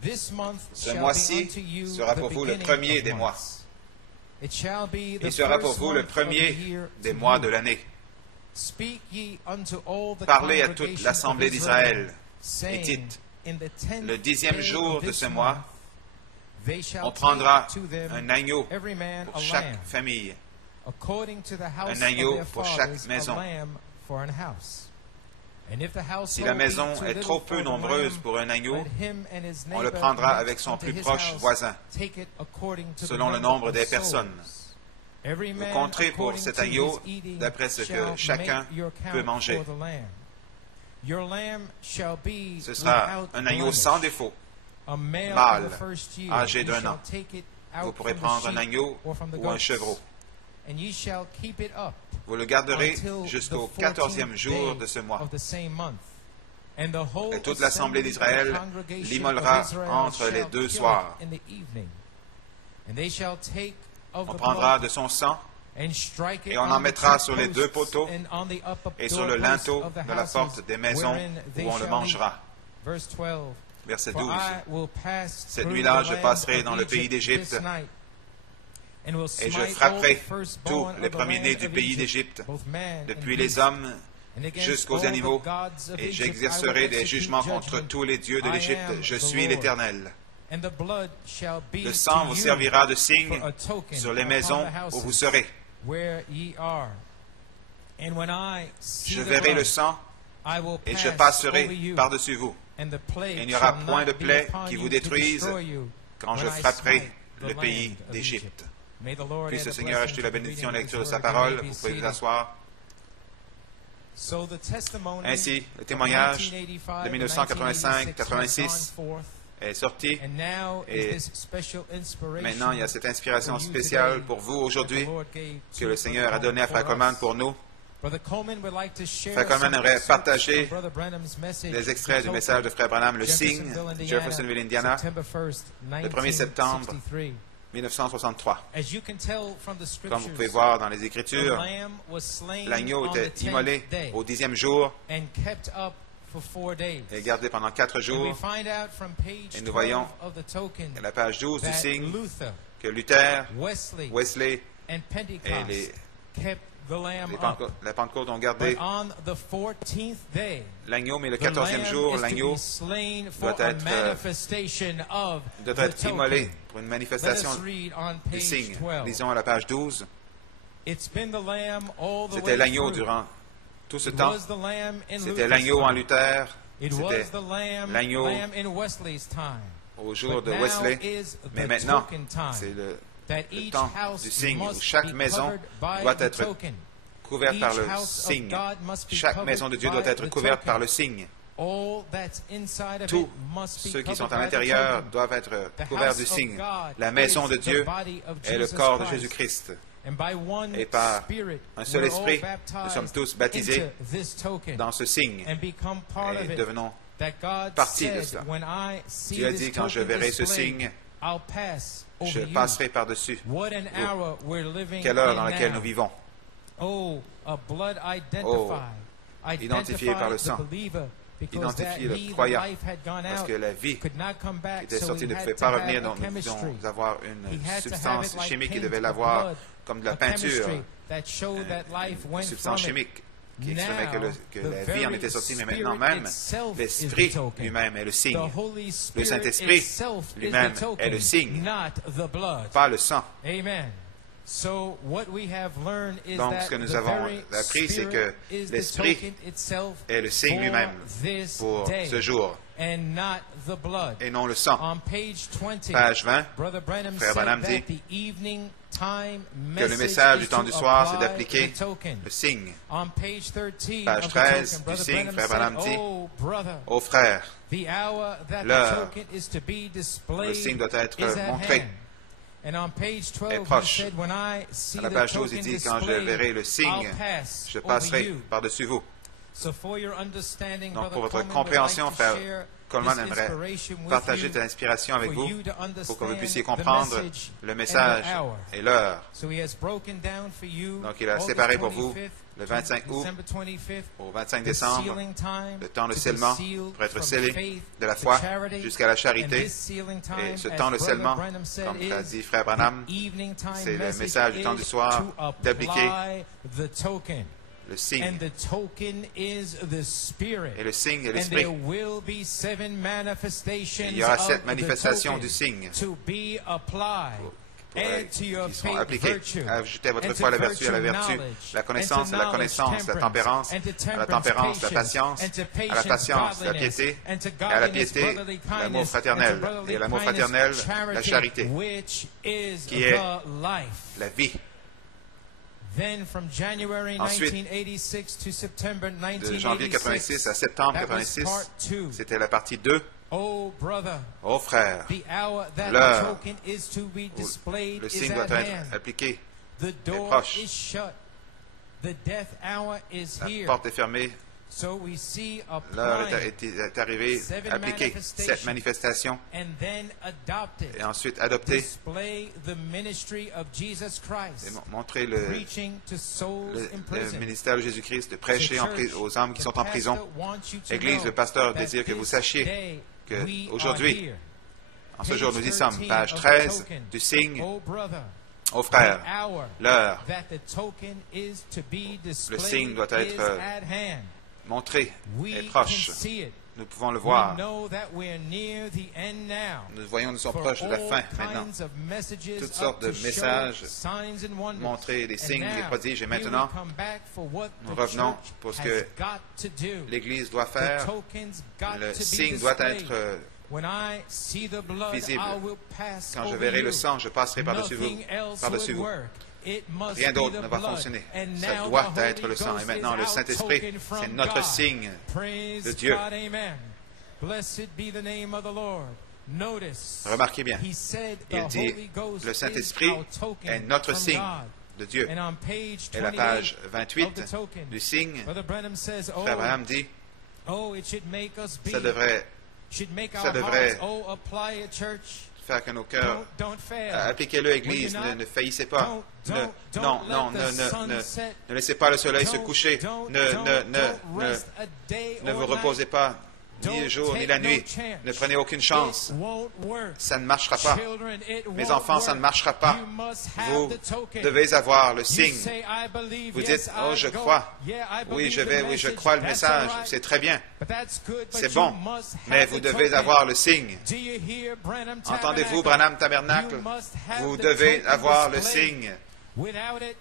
This month ce shall be mois-ci unto you sera the pour vous le beginning premier of des mois. months. It shall be the Il sera pour first vous le month of the premier year des to mois you. de l'année. Speak ye unto all the Parlez à toute congregation l'assemblée of Israel, d'Israël et saying, dites, in the 10th le 10e day jour of de this ce mois, month, they shall on prendra take to them un agneau every man pour a chaque lamb, famille, according to the house un agneau of their pour chaque fathers, maison. a lamb for an house. And if the Si la household maison be too est little trop for peu the nombreuse lamb, pour un agneau, let him and his on le neighbor prendra next avec son unto plus his proche house voisin, take it according to the selon le number nombre of des souls. personnes. Every Vous man compterez pour according cet to agneau his eating d'après ce que shall chacun make your count peut manger. for the lamb. Your lamb shall be Ce sera without un agneau blemish. sans défaut, A male mâle, of the first year. âgé You d'un shall an. take it out Vous pourrez from the prendre un sheep agneau or from the ou un goats, chevreau. and ye shall keep it up Vous le garderez until jusqu'au the 14e 14th jour day de ce mois. of the same month. And the whole Et toute l'assemblée assembly of the d'Israël congregation l'immolera of Israel entre les shall deux kill soirs. it in the evening. And they shall take of On the prendra blood de son sang and strike it et on on en the mettra two sur les deux posts poteaux and on the upper et sur le doorposts linteau of the de la houses porte des maisons wherein they où on le shall mangera. eat. Verse 12. Verset For 12. I will pass Cette through nuit-là, the je land passerai of dans le pays Egypt d'Égypte this night, and will et je smite all the frapperai firstborn tous les of the premiers-nés land du of pays Egypt, d'Égypte, both man and depuis beast, les hommes and against jusqu'aux all the animaux, gods of et Egypt j'exercerai I will des execute jugements contre judgment. tous les dieux de I l'Égypte. am Je the suis Lord. l'Éternel. And the blood shall be Le sang to vous you servira de signe for a token sur les upon maisons the houses où vous serez. where ye are. And when I see Je the verrai le blood, sang I will et je pass over passerai you, par-dessus vous. and the plague Il n'y aura shall point de not be plaie upon qui you vous to détruise destroy you quand when je I frapperai smite le the pays land of d'Égypte. Egypt. May the Lord Puisse add le a Seigneur blessing ajouter to la the bénédiction à la reading lecture de of sa His word. parole. You may Vous be pouvez vous seated. asseoir. So the testimony Ainsi, le of témoignage 1985 de 1985-86 est sorti. And now is Et this special inspiration maintenant, il y a cette inspiration for you spéciale today pour vous aujourd'hui that the Lord gave que to le Seigneur a Brother donnée à Frère Coleman Coleman for pour us. nous. Brother Coleman would like to share Frère Coleman some aimerait excerpts partager from Brother Branham's message, Des extraits The du message de Token, Frère Branham, le signe, Jeffersonville, Jeffersonville, Indiana, September 1st, le 1er septembre 1963. 1963. As you can tell from the Comme vous pouvez scriptures, voir dans les the Écritures, lamb was slain l'agneau on était the 10th immolé day au 10e jour and kept up for 4 days. et gardé pendant 4 And we jours. find out from page Et nous 12 voyons of the token À la page 12 du that signe, Luther, que Luther, Wesley, Wesley and et Pentecost kept the lamb up. la Pentecôte ont But gardé on the 14th day, l'agneau, mais le the 14e jour, lamb is to l'agneau be slain for doit a être, manifestation of doit the être immolé token. pour une Let manifestation us read on du page signe. 12. Lisons à la page 12. It's been the lamb all the C'était way l'agneau through. durant tout ce It temps. was the lamb in C'était Luther's l'agneau en time. Luther. It C'était was the l'agneau lamb in Wesley's time. au jour But de now Wesley. is Mais the maintenant, token time, c'est le that le each temps house du signe où must chaque be maison covered by doit the être token. couverte par Each le house of signe. God must be Chaque covered maison de Dieu by doit être the couverte token. par le signe. All that's inside of Tous it must be ceux qui covered sont à by the l'intérieur token. doivent être The couverts house du of signe. God La maison is de the Dieu body of est le Jesus corps de Christ. Jésus-Christ. And by one Et par Spirit, un seul we're all esprit, baptized nous sommes tous baptisés into this token dans ce signe and become part of et it. devenons That God partie de said, cela. when I see Dieu a this dit, quand je token verrai ce displayed, signe, I'll pass je over you. passerai par-dessus. What an vous. hour we're living Quelle heure in dans laquelle now. nous vivons. Oh, a blood identified. Identifié par le Identified sang. the believer, because Identifié that le he, the croyant. life had gone Parce out, que la vie could not come back, était so sortie he ne had pouvait to pas have revenir, a donc nous chemistry. devons avoir He une had to have substance it like chimique qui paint, devait a l'avoir blood, comme de la a peinture, chemistry that showed that life une went substance from it. chimique qui exprimait que Now, la the vie en very était sortie, mais Spirit maintenant même, itself is l'Esprit the token. lui-même est le The signe. Holy Le Spirit Saint-Esprit itself is lui-même the token, est le signe, not the blood. pas le sang. Amen. So what we have learned is Donc, that ce que nous the avons very appris, c'est Spirit que is the l'Esprit token itself est le signe for lui-même this pour day, ce jour, and not the blood. et non le sang. On page 20, Page 20, Brother Branham Frère said Branham that dit the evening time que le message message is du temps to du soir, c'est apply d'appliquer the token. le signe. On page 13 Page of the 13 token, du Brother signe, Branham Frère said, Branham dit, oh, brother, Ô frères, the hour that the l'heure, token is to be le displayed signe doit être is at montré. hand. And on page 12, he proche. said, when I see À la the page 12, token il dit, quand je verrai displayed, le signe, I'll pass je over passerai you. par-dessus vous. So for your understanding, Donc, Brother pour votre Coleman, compréhension, we'd like to Frère share Coleman this aimerait inspiration with partager you cette inspiration avec for vous you to pour que vous puissiez understand the comprendre message le and message the hour. et l'heure. So he has broken down for you Donc, il a August séparé pour vous 25th le 25 août December 25th, au 25 the décembre, sealing time le temps de to be scellement sealed pour être from scellé faith de la to foi charity. jusqu'à la And charité. this sealing time, Et ce as temps de Brother scellement, Branham said, comme l'a is dit Frère Branham, the evening time c'est le message message du temps du is soir to d'appliquer apply the token. le signe. And the token is the Spirit. Et le signe est And l'Esprit. there will be 7 manifestations Il y aura of 7 the manifestations token du signe to be applied. Add to your qui sont faith appliquées. virtue. Ajoutez à votre And foi to la vertu, à la virtue vertu, knowledge. la connaissance, And to à la connaissance, la tempérance, and to à la tempérance, la patience, and to à la patience, la godliness, piété, and to et à la godliness, piété, brotherly l'amour kindness, fraternel, and to brotherly et à l'amour kindness, fraternel, la charité, which is qui est the life. la vie. Then from January Ensuite, 1986 to September De janvier 86 à 1986, septembre that was 86, part 2. c'était la partie 2. Oh, brother, Ô frère, the hour that l'heure the token is to be displayed le is signe at doit hand. être appliqué. The door proche. is shut. The death hour is La here. porte est fermée. So we see L'heure applied est arrivée, appliquée. 7 manifestations. and then adopted. Et ensuite adoptée. Display the ministry of Jesus Et Christ. montrer Preaching to souls in le prison. ministère de Jésus-Christ, de prêcher aux âmes qui The sont en prison. pastor wants you to Église, know le pasteur that désire que vous this sachiez day que we aujourd'hui, are here. En ce jour, nous y sommes. 13 Page of the 13 token. du signe. Oh, brother, Ô frère, the hour l'heure that the token is to be displayed signe doit être is at hand. montrée We est can proche. see it. Nous pouvons le We voir. know that we're near the end now. Nous voyons, nous sommes For proches de la all fin maintenant. kinds of messages Toutes up sortes de to show messages, signs and wonders. montrer des signes, And des now, prodiges. Et here maintenant, we come back for what nous the revenons church pour ce has que got to do. l'Église doit The faire. tokens got Le to be signe doit displayed. être When I see the blood, visible. I will pass Quand je over verrai you. le sang, je passerai par-dessus vous. Nothing else Par-dessus would vous. work. It must Rien be d'autre the ne va blood. fonctionner. And Ça now doit the être Holy le sang. Et Ghost maintenant, is le our Saint-Esprit, token from c'est notre God. signe Praise de Dieu. God, amen. Blessed be the name of the Lord. Notice, Remarquez bien, he said the il dit, Holy Ghost le is Saint-Esprit our token est notre from signe God. de Dieu. And on page Et la 28 page of 28 the token, du signe, Brother Branham says, Frère Branham dit, it should make us be, ça devrait should make ça our devrait hearts, apply it, church. faire que nos cœurs, Don't fail. appliquez-le, Église, Will you not? ne faillissez pas. Don't Non, let the sun set. ne laissez pas le soleil se Don't coucher. don't rest a day Ne or vous reposez night. pas, ni le Don't jour, ni take la no nuit. chance. Ne prenez aucune chance. It won't work. Ça ne marchera pas. Children, it Mes won't enfants, ça ne work. marchera pas. You must have Vous the token. devez avoir le You signe. say, I believe, Vous yes, dites, oh, I je go. crois. Yeah, I Oui, believe je the vais, oui, je message. crois le That's message. all right. C'est très bien. But that's good, but C'est you bon. must have Mais the vous devez token. avoir le signe. Do you hear, Branham Entendez-vous, Tabernacle? Branham Tabernacle? You must have Vous the devez token avoir le displayed. signe Without it,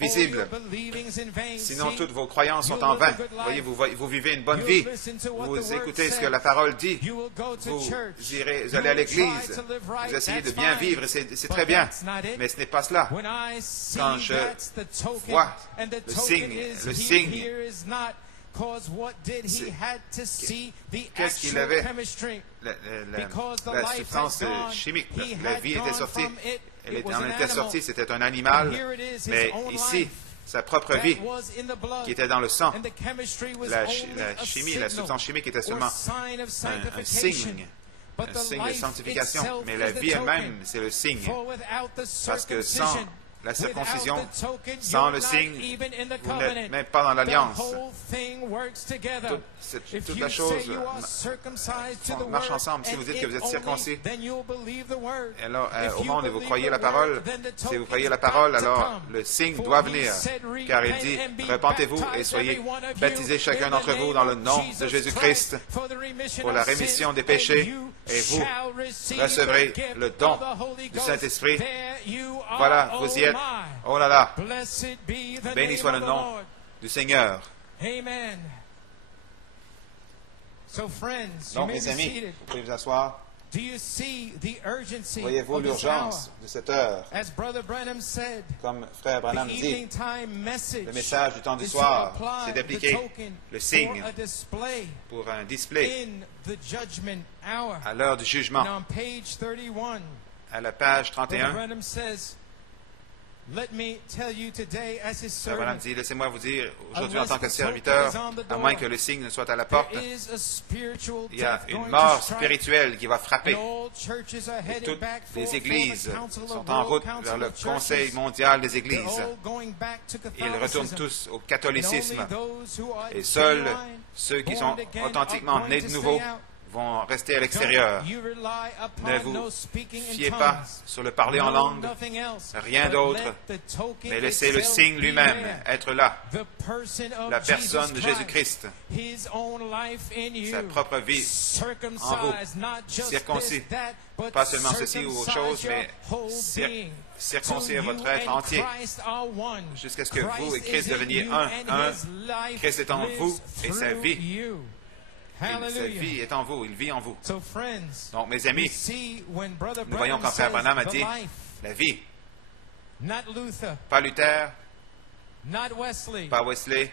visible. all your believings in vain. Sinon, See? toutes vos croyances sont You en live a vain. good life. Voyez, vous vivez une bonne You'll vie. listen to what the Vous word écoutez ce que says. la parole dit. You will go to Vous church. vous You allez à will l'église. try to live right. Vous essayez de That's bien fine. vivre et c'est But très bien. that's not it. Mais ce n'est pas cela. When I see Quand je that's the token, vois and the le token signe, is le here, signe here is not Because what did he had to see the Qu'est-ce qu'il actual avait? chemistry? Because the La life substance had gone, chimique, he la had vie était gone sortie. from it. It was En an était animal. sortie, c'était un animal. And here it is, his Mais own ici, life sa propre vie that was in the blood. qui était dans le sang. And the chemistry was La only a chimie, la signal substance chimique était or seulement sign of un sanctification. signe, But un the signe de life sanctification. itself Mais la is the vie elle-même, token. c'est le signe. For without the Parce que sans circumcision, la circoncision, without the token, sans you're le not signe, even in the vous n'êtes covenant. même pas dans l'alliance. The whole thing works together. If Toute you la chose say you are circumcised to the marche word ensemble. Si and vous dites que vous it êtes only, circoncis, then you'll believe the word. alors, If au you monde et vous believe croyez the la parole, word, then the si vous token's croyez la got parole, to alors come. le signe For doit he venir. said, Car il repent dit, and be repentez-vous et baptized, soyez every one of you, baptisés chacun in the d'entre vous name dans le of nom de Jesus Jésus-Christ Christ, for the remission pour la of rémission sins, des péchés, and you et vous shall receive recevrez the gift le of don the Holy du Ghost. Saint-Esprit. There you are, Voilà, oh vous y êtes. my. Oh là là, Blessed be the béni name soit le of the nom Lord. du Seigneur. Amen. So friends, you Donc, may mes be amis, seated. vous pouvez vous asseoir. Do you see the urgency Voyez-vous of this hour? l'urgence de cette heure? As Brother Branham said, Comme Frère Branham the dit, evening time message le message du temps du is to soir, apply c'est the d'appliquer token le signe for a display pour un display in the judgment hour. à l'heure du And jugement. on page 31, À la page Brother 31, Branham says, let me tell you today as his Frère Branham servant, dit, laissez-moi vous dire aujourd'hui en tant que serviteur, à moins que le signe ne soit à la porte, there is a spiritual il y a death une going mort to strike. spirituelle qui va frapper. And all churches are Et headed toutes back for les the églises Council of sont en World route Council vers le of Conseil Churches. mondial des They're églises. all going back to Ils retournent Catholicism. tous au And only catholicisme. those who are Et seuls genuine, ceux qui born sont again, authentiquement are going nés to de stay nouveau out. vont rester à l'extérieur. Don't you rely upon Ne vous no speaking in fiez pas tongues. sur le parler en No, langue, nothing else. rien But d'autre, let the token mais laissez le itself signe be lui-même there. être là. The person of La personne de Jesus Jésus-Christ, His own life in you. sa propre vie Circumcised, not just circoncis, this, that, but pas seulement ceci ou autre chose, circumcise mais your whole being. circoncire Till votre you être and entier, Christ are one. jusqu'à ce que vous et Christ Christ is in deveniez you un. and his life Christ est en lives vous et sa through vie. you. Sa Hallelujah. vie est en vous, il vit en vous. So friends, Donc, mes we amis, see when Brother nous voyons Branham quand Frère says Branham a the dit life, la vie, not Luther, pas Luther, not Wesley, pas Wesley,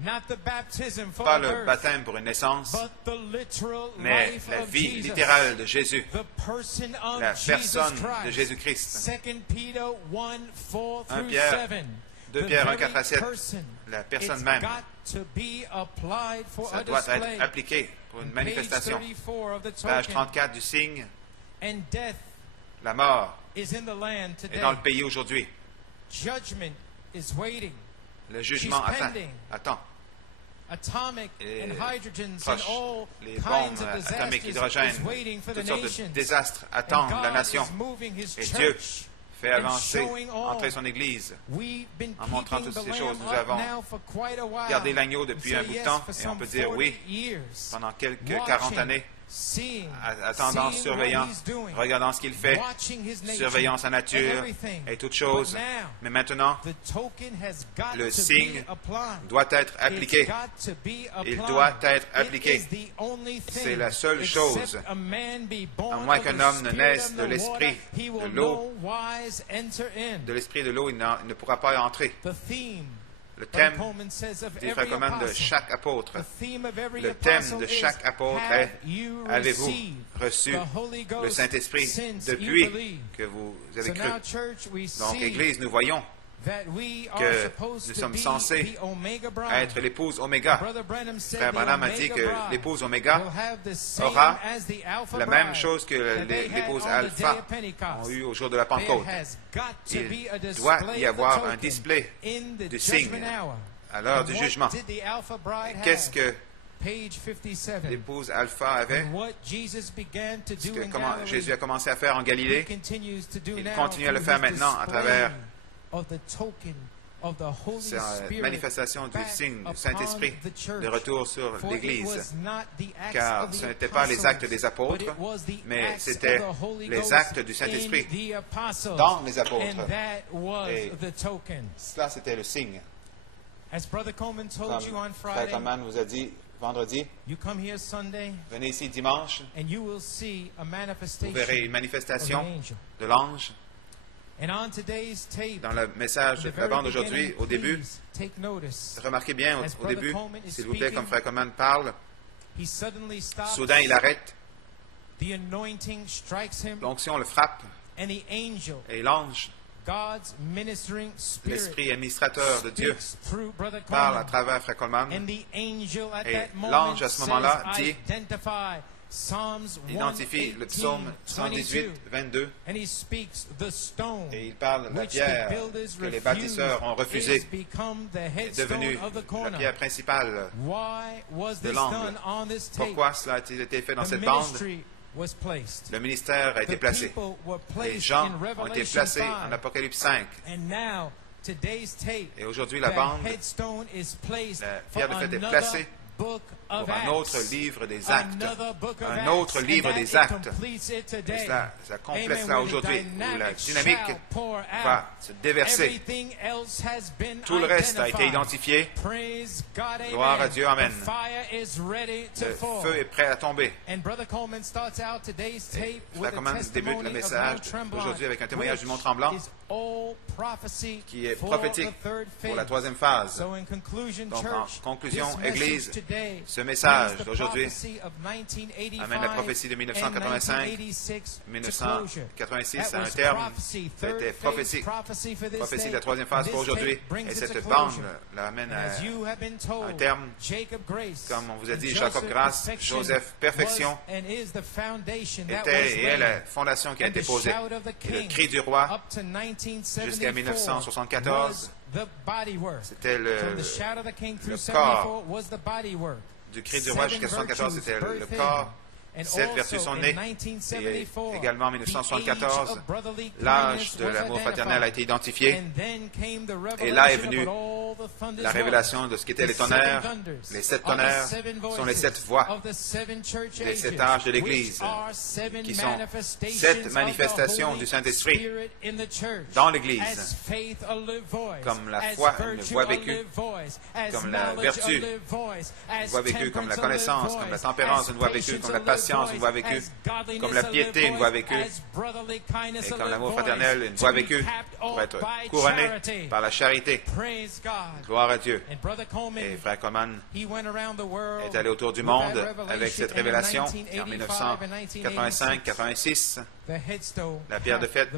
not the baptism for pas a le birth, bataime pour une naissance, but the literal mais life la of vie Jesus. littérale de Jésus, The person of la Jesus personne Christ. de Jésus-Christ. 2 Peter 1, 4 1 through Pierre, 7. 2 The Pierre 1, very 4 à 7, person. la personne It's même, got to be applied for ça a doit display. être appliqué pour une Page manifestation. 34 of the Page token. 34 du signe, And death la mort is in the land est today. dans le pays aujourd'hui. Judgment is waiting. Le jugement She's attend. pending. Attends. Atomic Et and hydrogens and proche, all les kinds bombes of atomiques, disasters hydrogène, is waiting for the toutes sortes de nations. désastres And attendent la God nation. is moving His Et Dieu church fait and avancer, showing all. entrer son Église. We've been En montrant keeping toutes the ces lamb choses, nous up avons now for quite a while. gardé l'agneau depuis And un say bout de yes temps, for et on some peut dire 40 oui, years. pendant quelques Watching, 40 années, seeing, attendant, seeing surveillant, what he's doing, regardant ce qu'il fait, watching his nature surveillant sa and nature everything. et toutes choses. But now, Mais maintenant, the token has got le to signe be applied. doit être It's appliqué. got to be Il applied. doit être It appliqué. is the only thing. C'est la seule Except chose. a man be born À moins of qu'un the homme ne Spirit naisse and de the l'esprit, water, he will de l'eau, no wise enter in. de l'esprit et de l'eau, il ne pourra pas y entrer. The theme, Le Brother thème Coleman says, of des every frères communs de apostle. chaque apôtre, The theme of every le thème apostle de is, chaque apôtre have est, you avez-vous received reçu the Holy Ghost le Saint-Esprit since you depuis believe? que vous avez So cru? now, church, we Donc, see Église, nous voyons that we are que supposed nous to sommes be censés the Omega bride. être l'épouse Oméga. Brother Branham said Frère the Branham a dit Omega que bride l'épouse Oméga will have the same aura as the Alpha la même bride chose que that they had l'épouse on the Alpha day of Pentecost. ont eu au jour de la There Pentecôte. has got to be a Il doit display y of the avoir un token display in the du judgment signe hour. à l'heure And du what jugement. did the Alpha bride Qu'est-ce have? que Page 57. l'épouse Alpha avait? And what Jesus began to Ce do que in comment Galilee, Jésus a commencé à faire en he Galilée, continues to do il now continue à le through faire his maintenant à display travers of the token of the Holy c'est la Spirit manifestation du back signe du upon Saint-Esprit the church. de retour sur For it l'Église. was not the acts Car of the ce n'était pas les actes des apostles, apôtres, but it was the mais acts c'était of the Holy les Ghost actes du in Saint-Esprit the apostles. dans les apôtres. And that was Et the token. Cela, c'était le signe. As Brother Coleman told Comme you on Frère Friday, Coleman vous a dit vendredi, you come here Sunday venez ici dimanche, and you will see a vous manifestation verrez une of an manifestation angel. de l'ange. And on today's tape, Dans le message de la bande d'aujourd'hui, au début, please take notice. remarquez bien As au Brother début, Coleman is s'il vous plaît, speaking, comme Frère Coleman parle, He suddenly stops. soudain il arrête, The anointing strikes him, l'onction le frappe, and the angel, et l'ange, God's ministering spirit, l'esprit administrateur de Dieu, speaks through Brother parle à Coleman. travers Frère Coleman. And the angel at Et that moment l'ange, à ce moment-là, says, dit, identify Psalms identifie le psaume 118, 22, and he speaks the stone et il parle de la which pierre the builders que les refused bâtisseurs ont is refusée, become the est headstone devenue of the la corner. pierre principale Why was de this l'angle. done on this tape? Pourquoi cela a-t-il été fait dans The cette bande? ministry was placed. Le ministère a été The placé. people were Les placed gens in ont été Revelation placés en 5. Apocalypse 5. And now today's tape, Et aujourd'hui, la the bande headstone is placed la for pierre de fait est another placée book of pour un autre Acts. livre des actes. Another book of Un Acts. autre livre And des that actes. completes it today. Et ça complète Amen. cela Where the aujourd'hui, où la dynamic dynamique shall pour va out. se déverser. Everything else has been Tout le reste a été identified. identifié. Praise God, Gloire amen. à Dieu, amen. The fire is ready to Le fall. feu est prêt à tomber. And Brother Coleman starts out today's tape Frère with a Coleman débute testimony le of message Mount Tremblant, d'aujourd'hui avec un témoignage du Mont which Tremblant is all prophecy qui est for prophétique the third pour la phase. troisième phase. So in conclusion, Donc, en church, conclusion, this message Église, today ce message brings the d'aujourd'hui prophecy of 1985 amène la prophétie de 1985, and 1986 to closure. 1986 That à un was terme. prophecy, C'était third phase prophétie. prophecy for this Prophétie de day. la troisième phase And pour this aujourd'hui. tape brings Et it to cette closure. bande l'amène And as you have been told, un terme. Jacob Grace, Comme on vous a dit, and Jacob Joseph Grace, Perfection Joseph Perfection was and is the foundation that was était et est la laid. fondation qui a And été the posée. shout of the Et le king cri du roi up to 1974 jusqu'à 1974, was the body work. c'était From the shout of the king through le 74 corps. was the body work. Du cri du roi jusqu'à 1974, c'était le corps. Sept vertus sont nées. Et également en 1974, l'âge de l'amour fraternel a été identifié. Et là est venue la révélation de ce qu'étaient les tonnerres. Les 7 tonnerres sont les 7 voix des 7 âges de l'Église, qui sont 7 manifestations du Saint-Esprit dans l'Église, comme la foi, une voix vécue, comme la vertu, une voix vécue, comme la connaissance, comme la tempérance, une voix vécue, comme la patience, une voix vécue, comme la piété, une voix vécue, et comme l'amour fraternel, une voix vécue, pour être couronné par la charité. Gloire à Dieu. Et Frère Coleman est allé autour du monde avec cette révélation. Et en 1985-86, la pierre de fête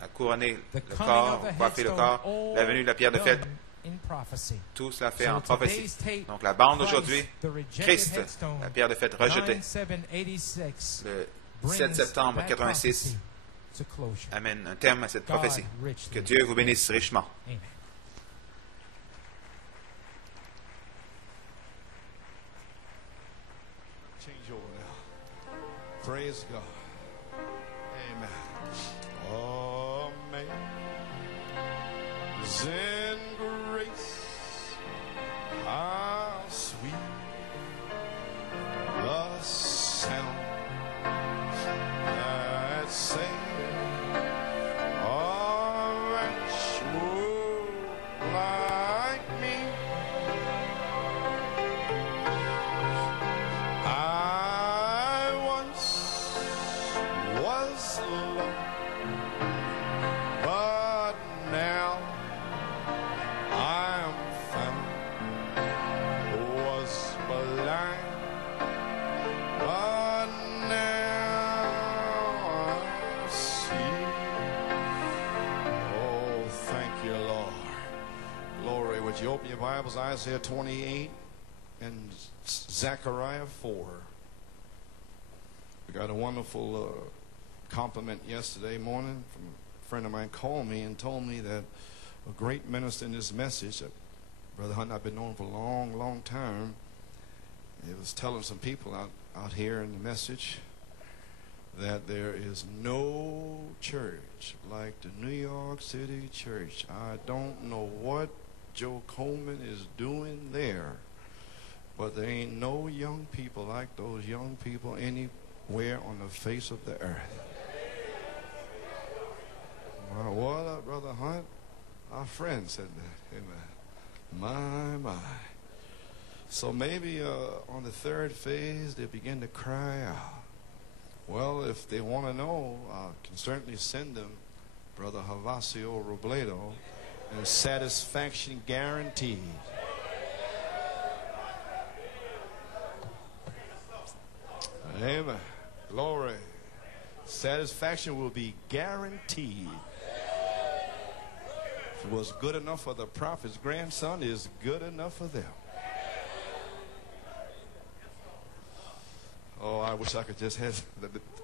a couronné le corps, coiffé le corps, la venue de la pierre de fête. Tout cela fait en prophétie. Donc la bande aujourd'hui, Christ, la pierre de fête rejetée, le 7 septembre 86, amène un terme à cette prophétie. Que Dieu vous bénisse richement. Amen. Change over now. Praise God. Amen. Amazing grace, how sweet the sound that saved a wretch like me. I once was lost, but now I am found. Was blind, but now I see. Oh, thank you, Lord. Glory. Would you open your Bibles, Isaiah 28 and Zechariah 4. We got a wonderful compliment yesterday morning from a friend of mine called me and told me that a great minister in this message, that Brother Hunt I've been known for a long, long time, he was telling some people out here in the message that there is no church like the New York City church. I don't know what Joe Coleman is doing there, but there ain't no young people like those young people anywhere on the face of the earth. Well, what up, Brother Hunt? Our friend said that. Amen. My. So maybe on the third phase, they begin to cry out. Well, if they want to know, I can certainly send them Brother Havasio Robledo, and satisfaction guaranteed. Amen. Glory. Satisfaction will be guaranteed. If it was good enough for the prophet's grandson, it's good enough for them. Oh, I wish I could just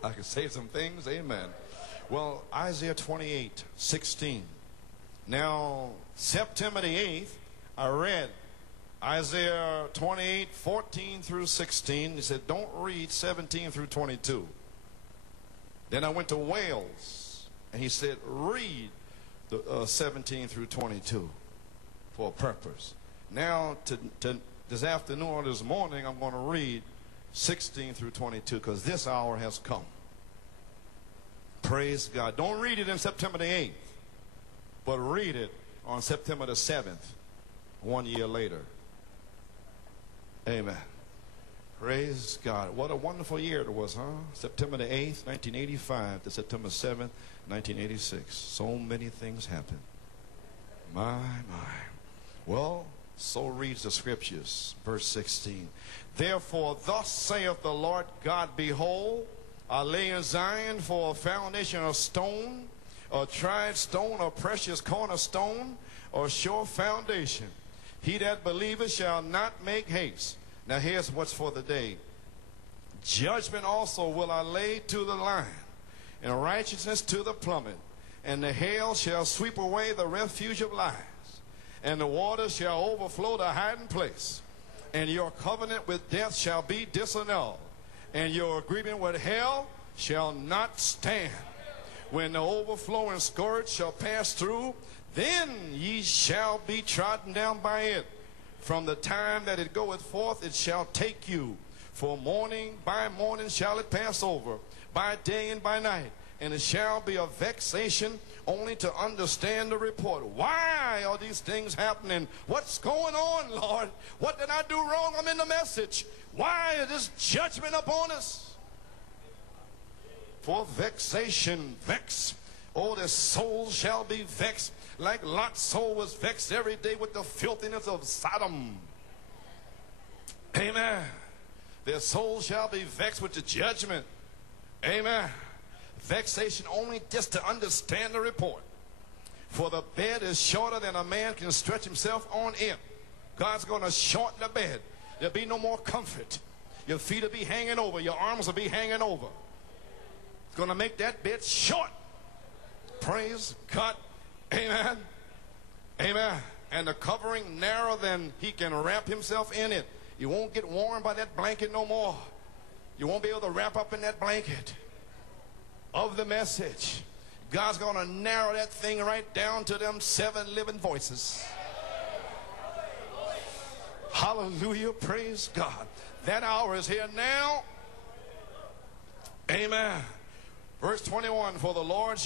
I could say some things. Amen. Well, Isaiah 28:16. Now, September the 8th, I read Isaiah 28:14 through 16. He said, don't read 17 through 22. Then I went to Wales, and he said, read the 17 through 22 for a purpose. Now, this afternoon or this morning, I'm going to read 16 through 22 because this hour has come. Praise God. Don't read it in September the 8th, but read it on September the 7th, 1 year later. Amen. Praise God. What a wonderful year it was, huh? September the 8th, 1985 to September 7th, 1986. So many things happened. My. Well, so reads the scriptures. Verse 16. Therefore, thus saith the Lord God, behold, I lay in Zion for a foundation of stone, a tried stone, a precious cornerstone, or sure foundation. He that believeth shall not make haste. Now here's what's for the day. Judgment also will I lay to the lion, and righteousness to the plummet. And the hail shall sweep away the refuge of lies, and the waters shall overflow the hiding place. And your covenant with death shall be disannulled, and your agreement with hell shall not stand. When the overflowing scourge shall pass through, then ye shall be trodden down by it. From the time that it goeth forth, it shall take you. For morning by morning shall it pass over, by day and by night. And it shall be a vexation only to understand the report. Why are these things happening? What's going on, Lord? What did I do wrong? I'm in the message. Why is this judgment upon us? For vexation, vex. Oh, their soul shall be vexed, like Lot's soul was vexed every day with the filthiness of Sodom. Amen. Their soul shall be vexed with the judgment. Amen. Vexation only just to understand the report. For the bed is shorter than a man can stretch himself on it. God's going to shorten the bed. There'll be no more comfort. Your feet will be hanging over. Your arms will be hanging over. It's going to make that bed short. Praise God. Amen. Amen. And the covering narrower than he can wrap himself in it. You won't get warm by that blanket no more. You won't be able to wrap up in that blanket of the message. God's going to narrow that thing right down to them 7 living voices. Hallelujah. Praise God. That hour is here now. Amen. Verse 21, for the Lord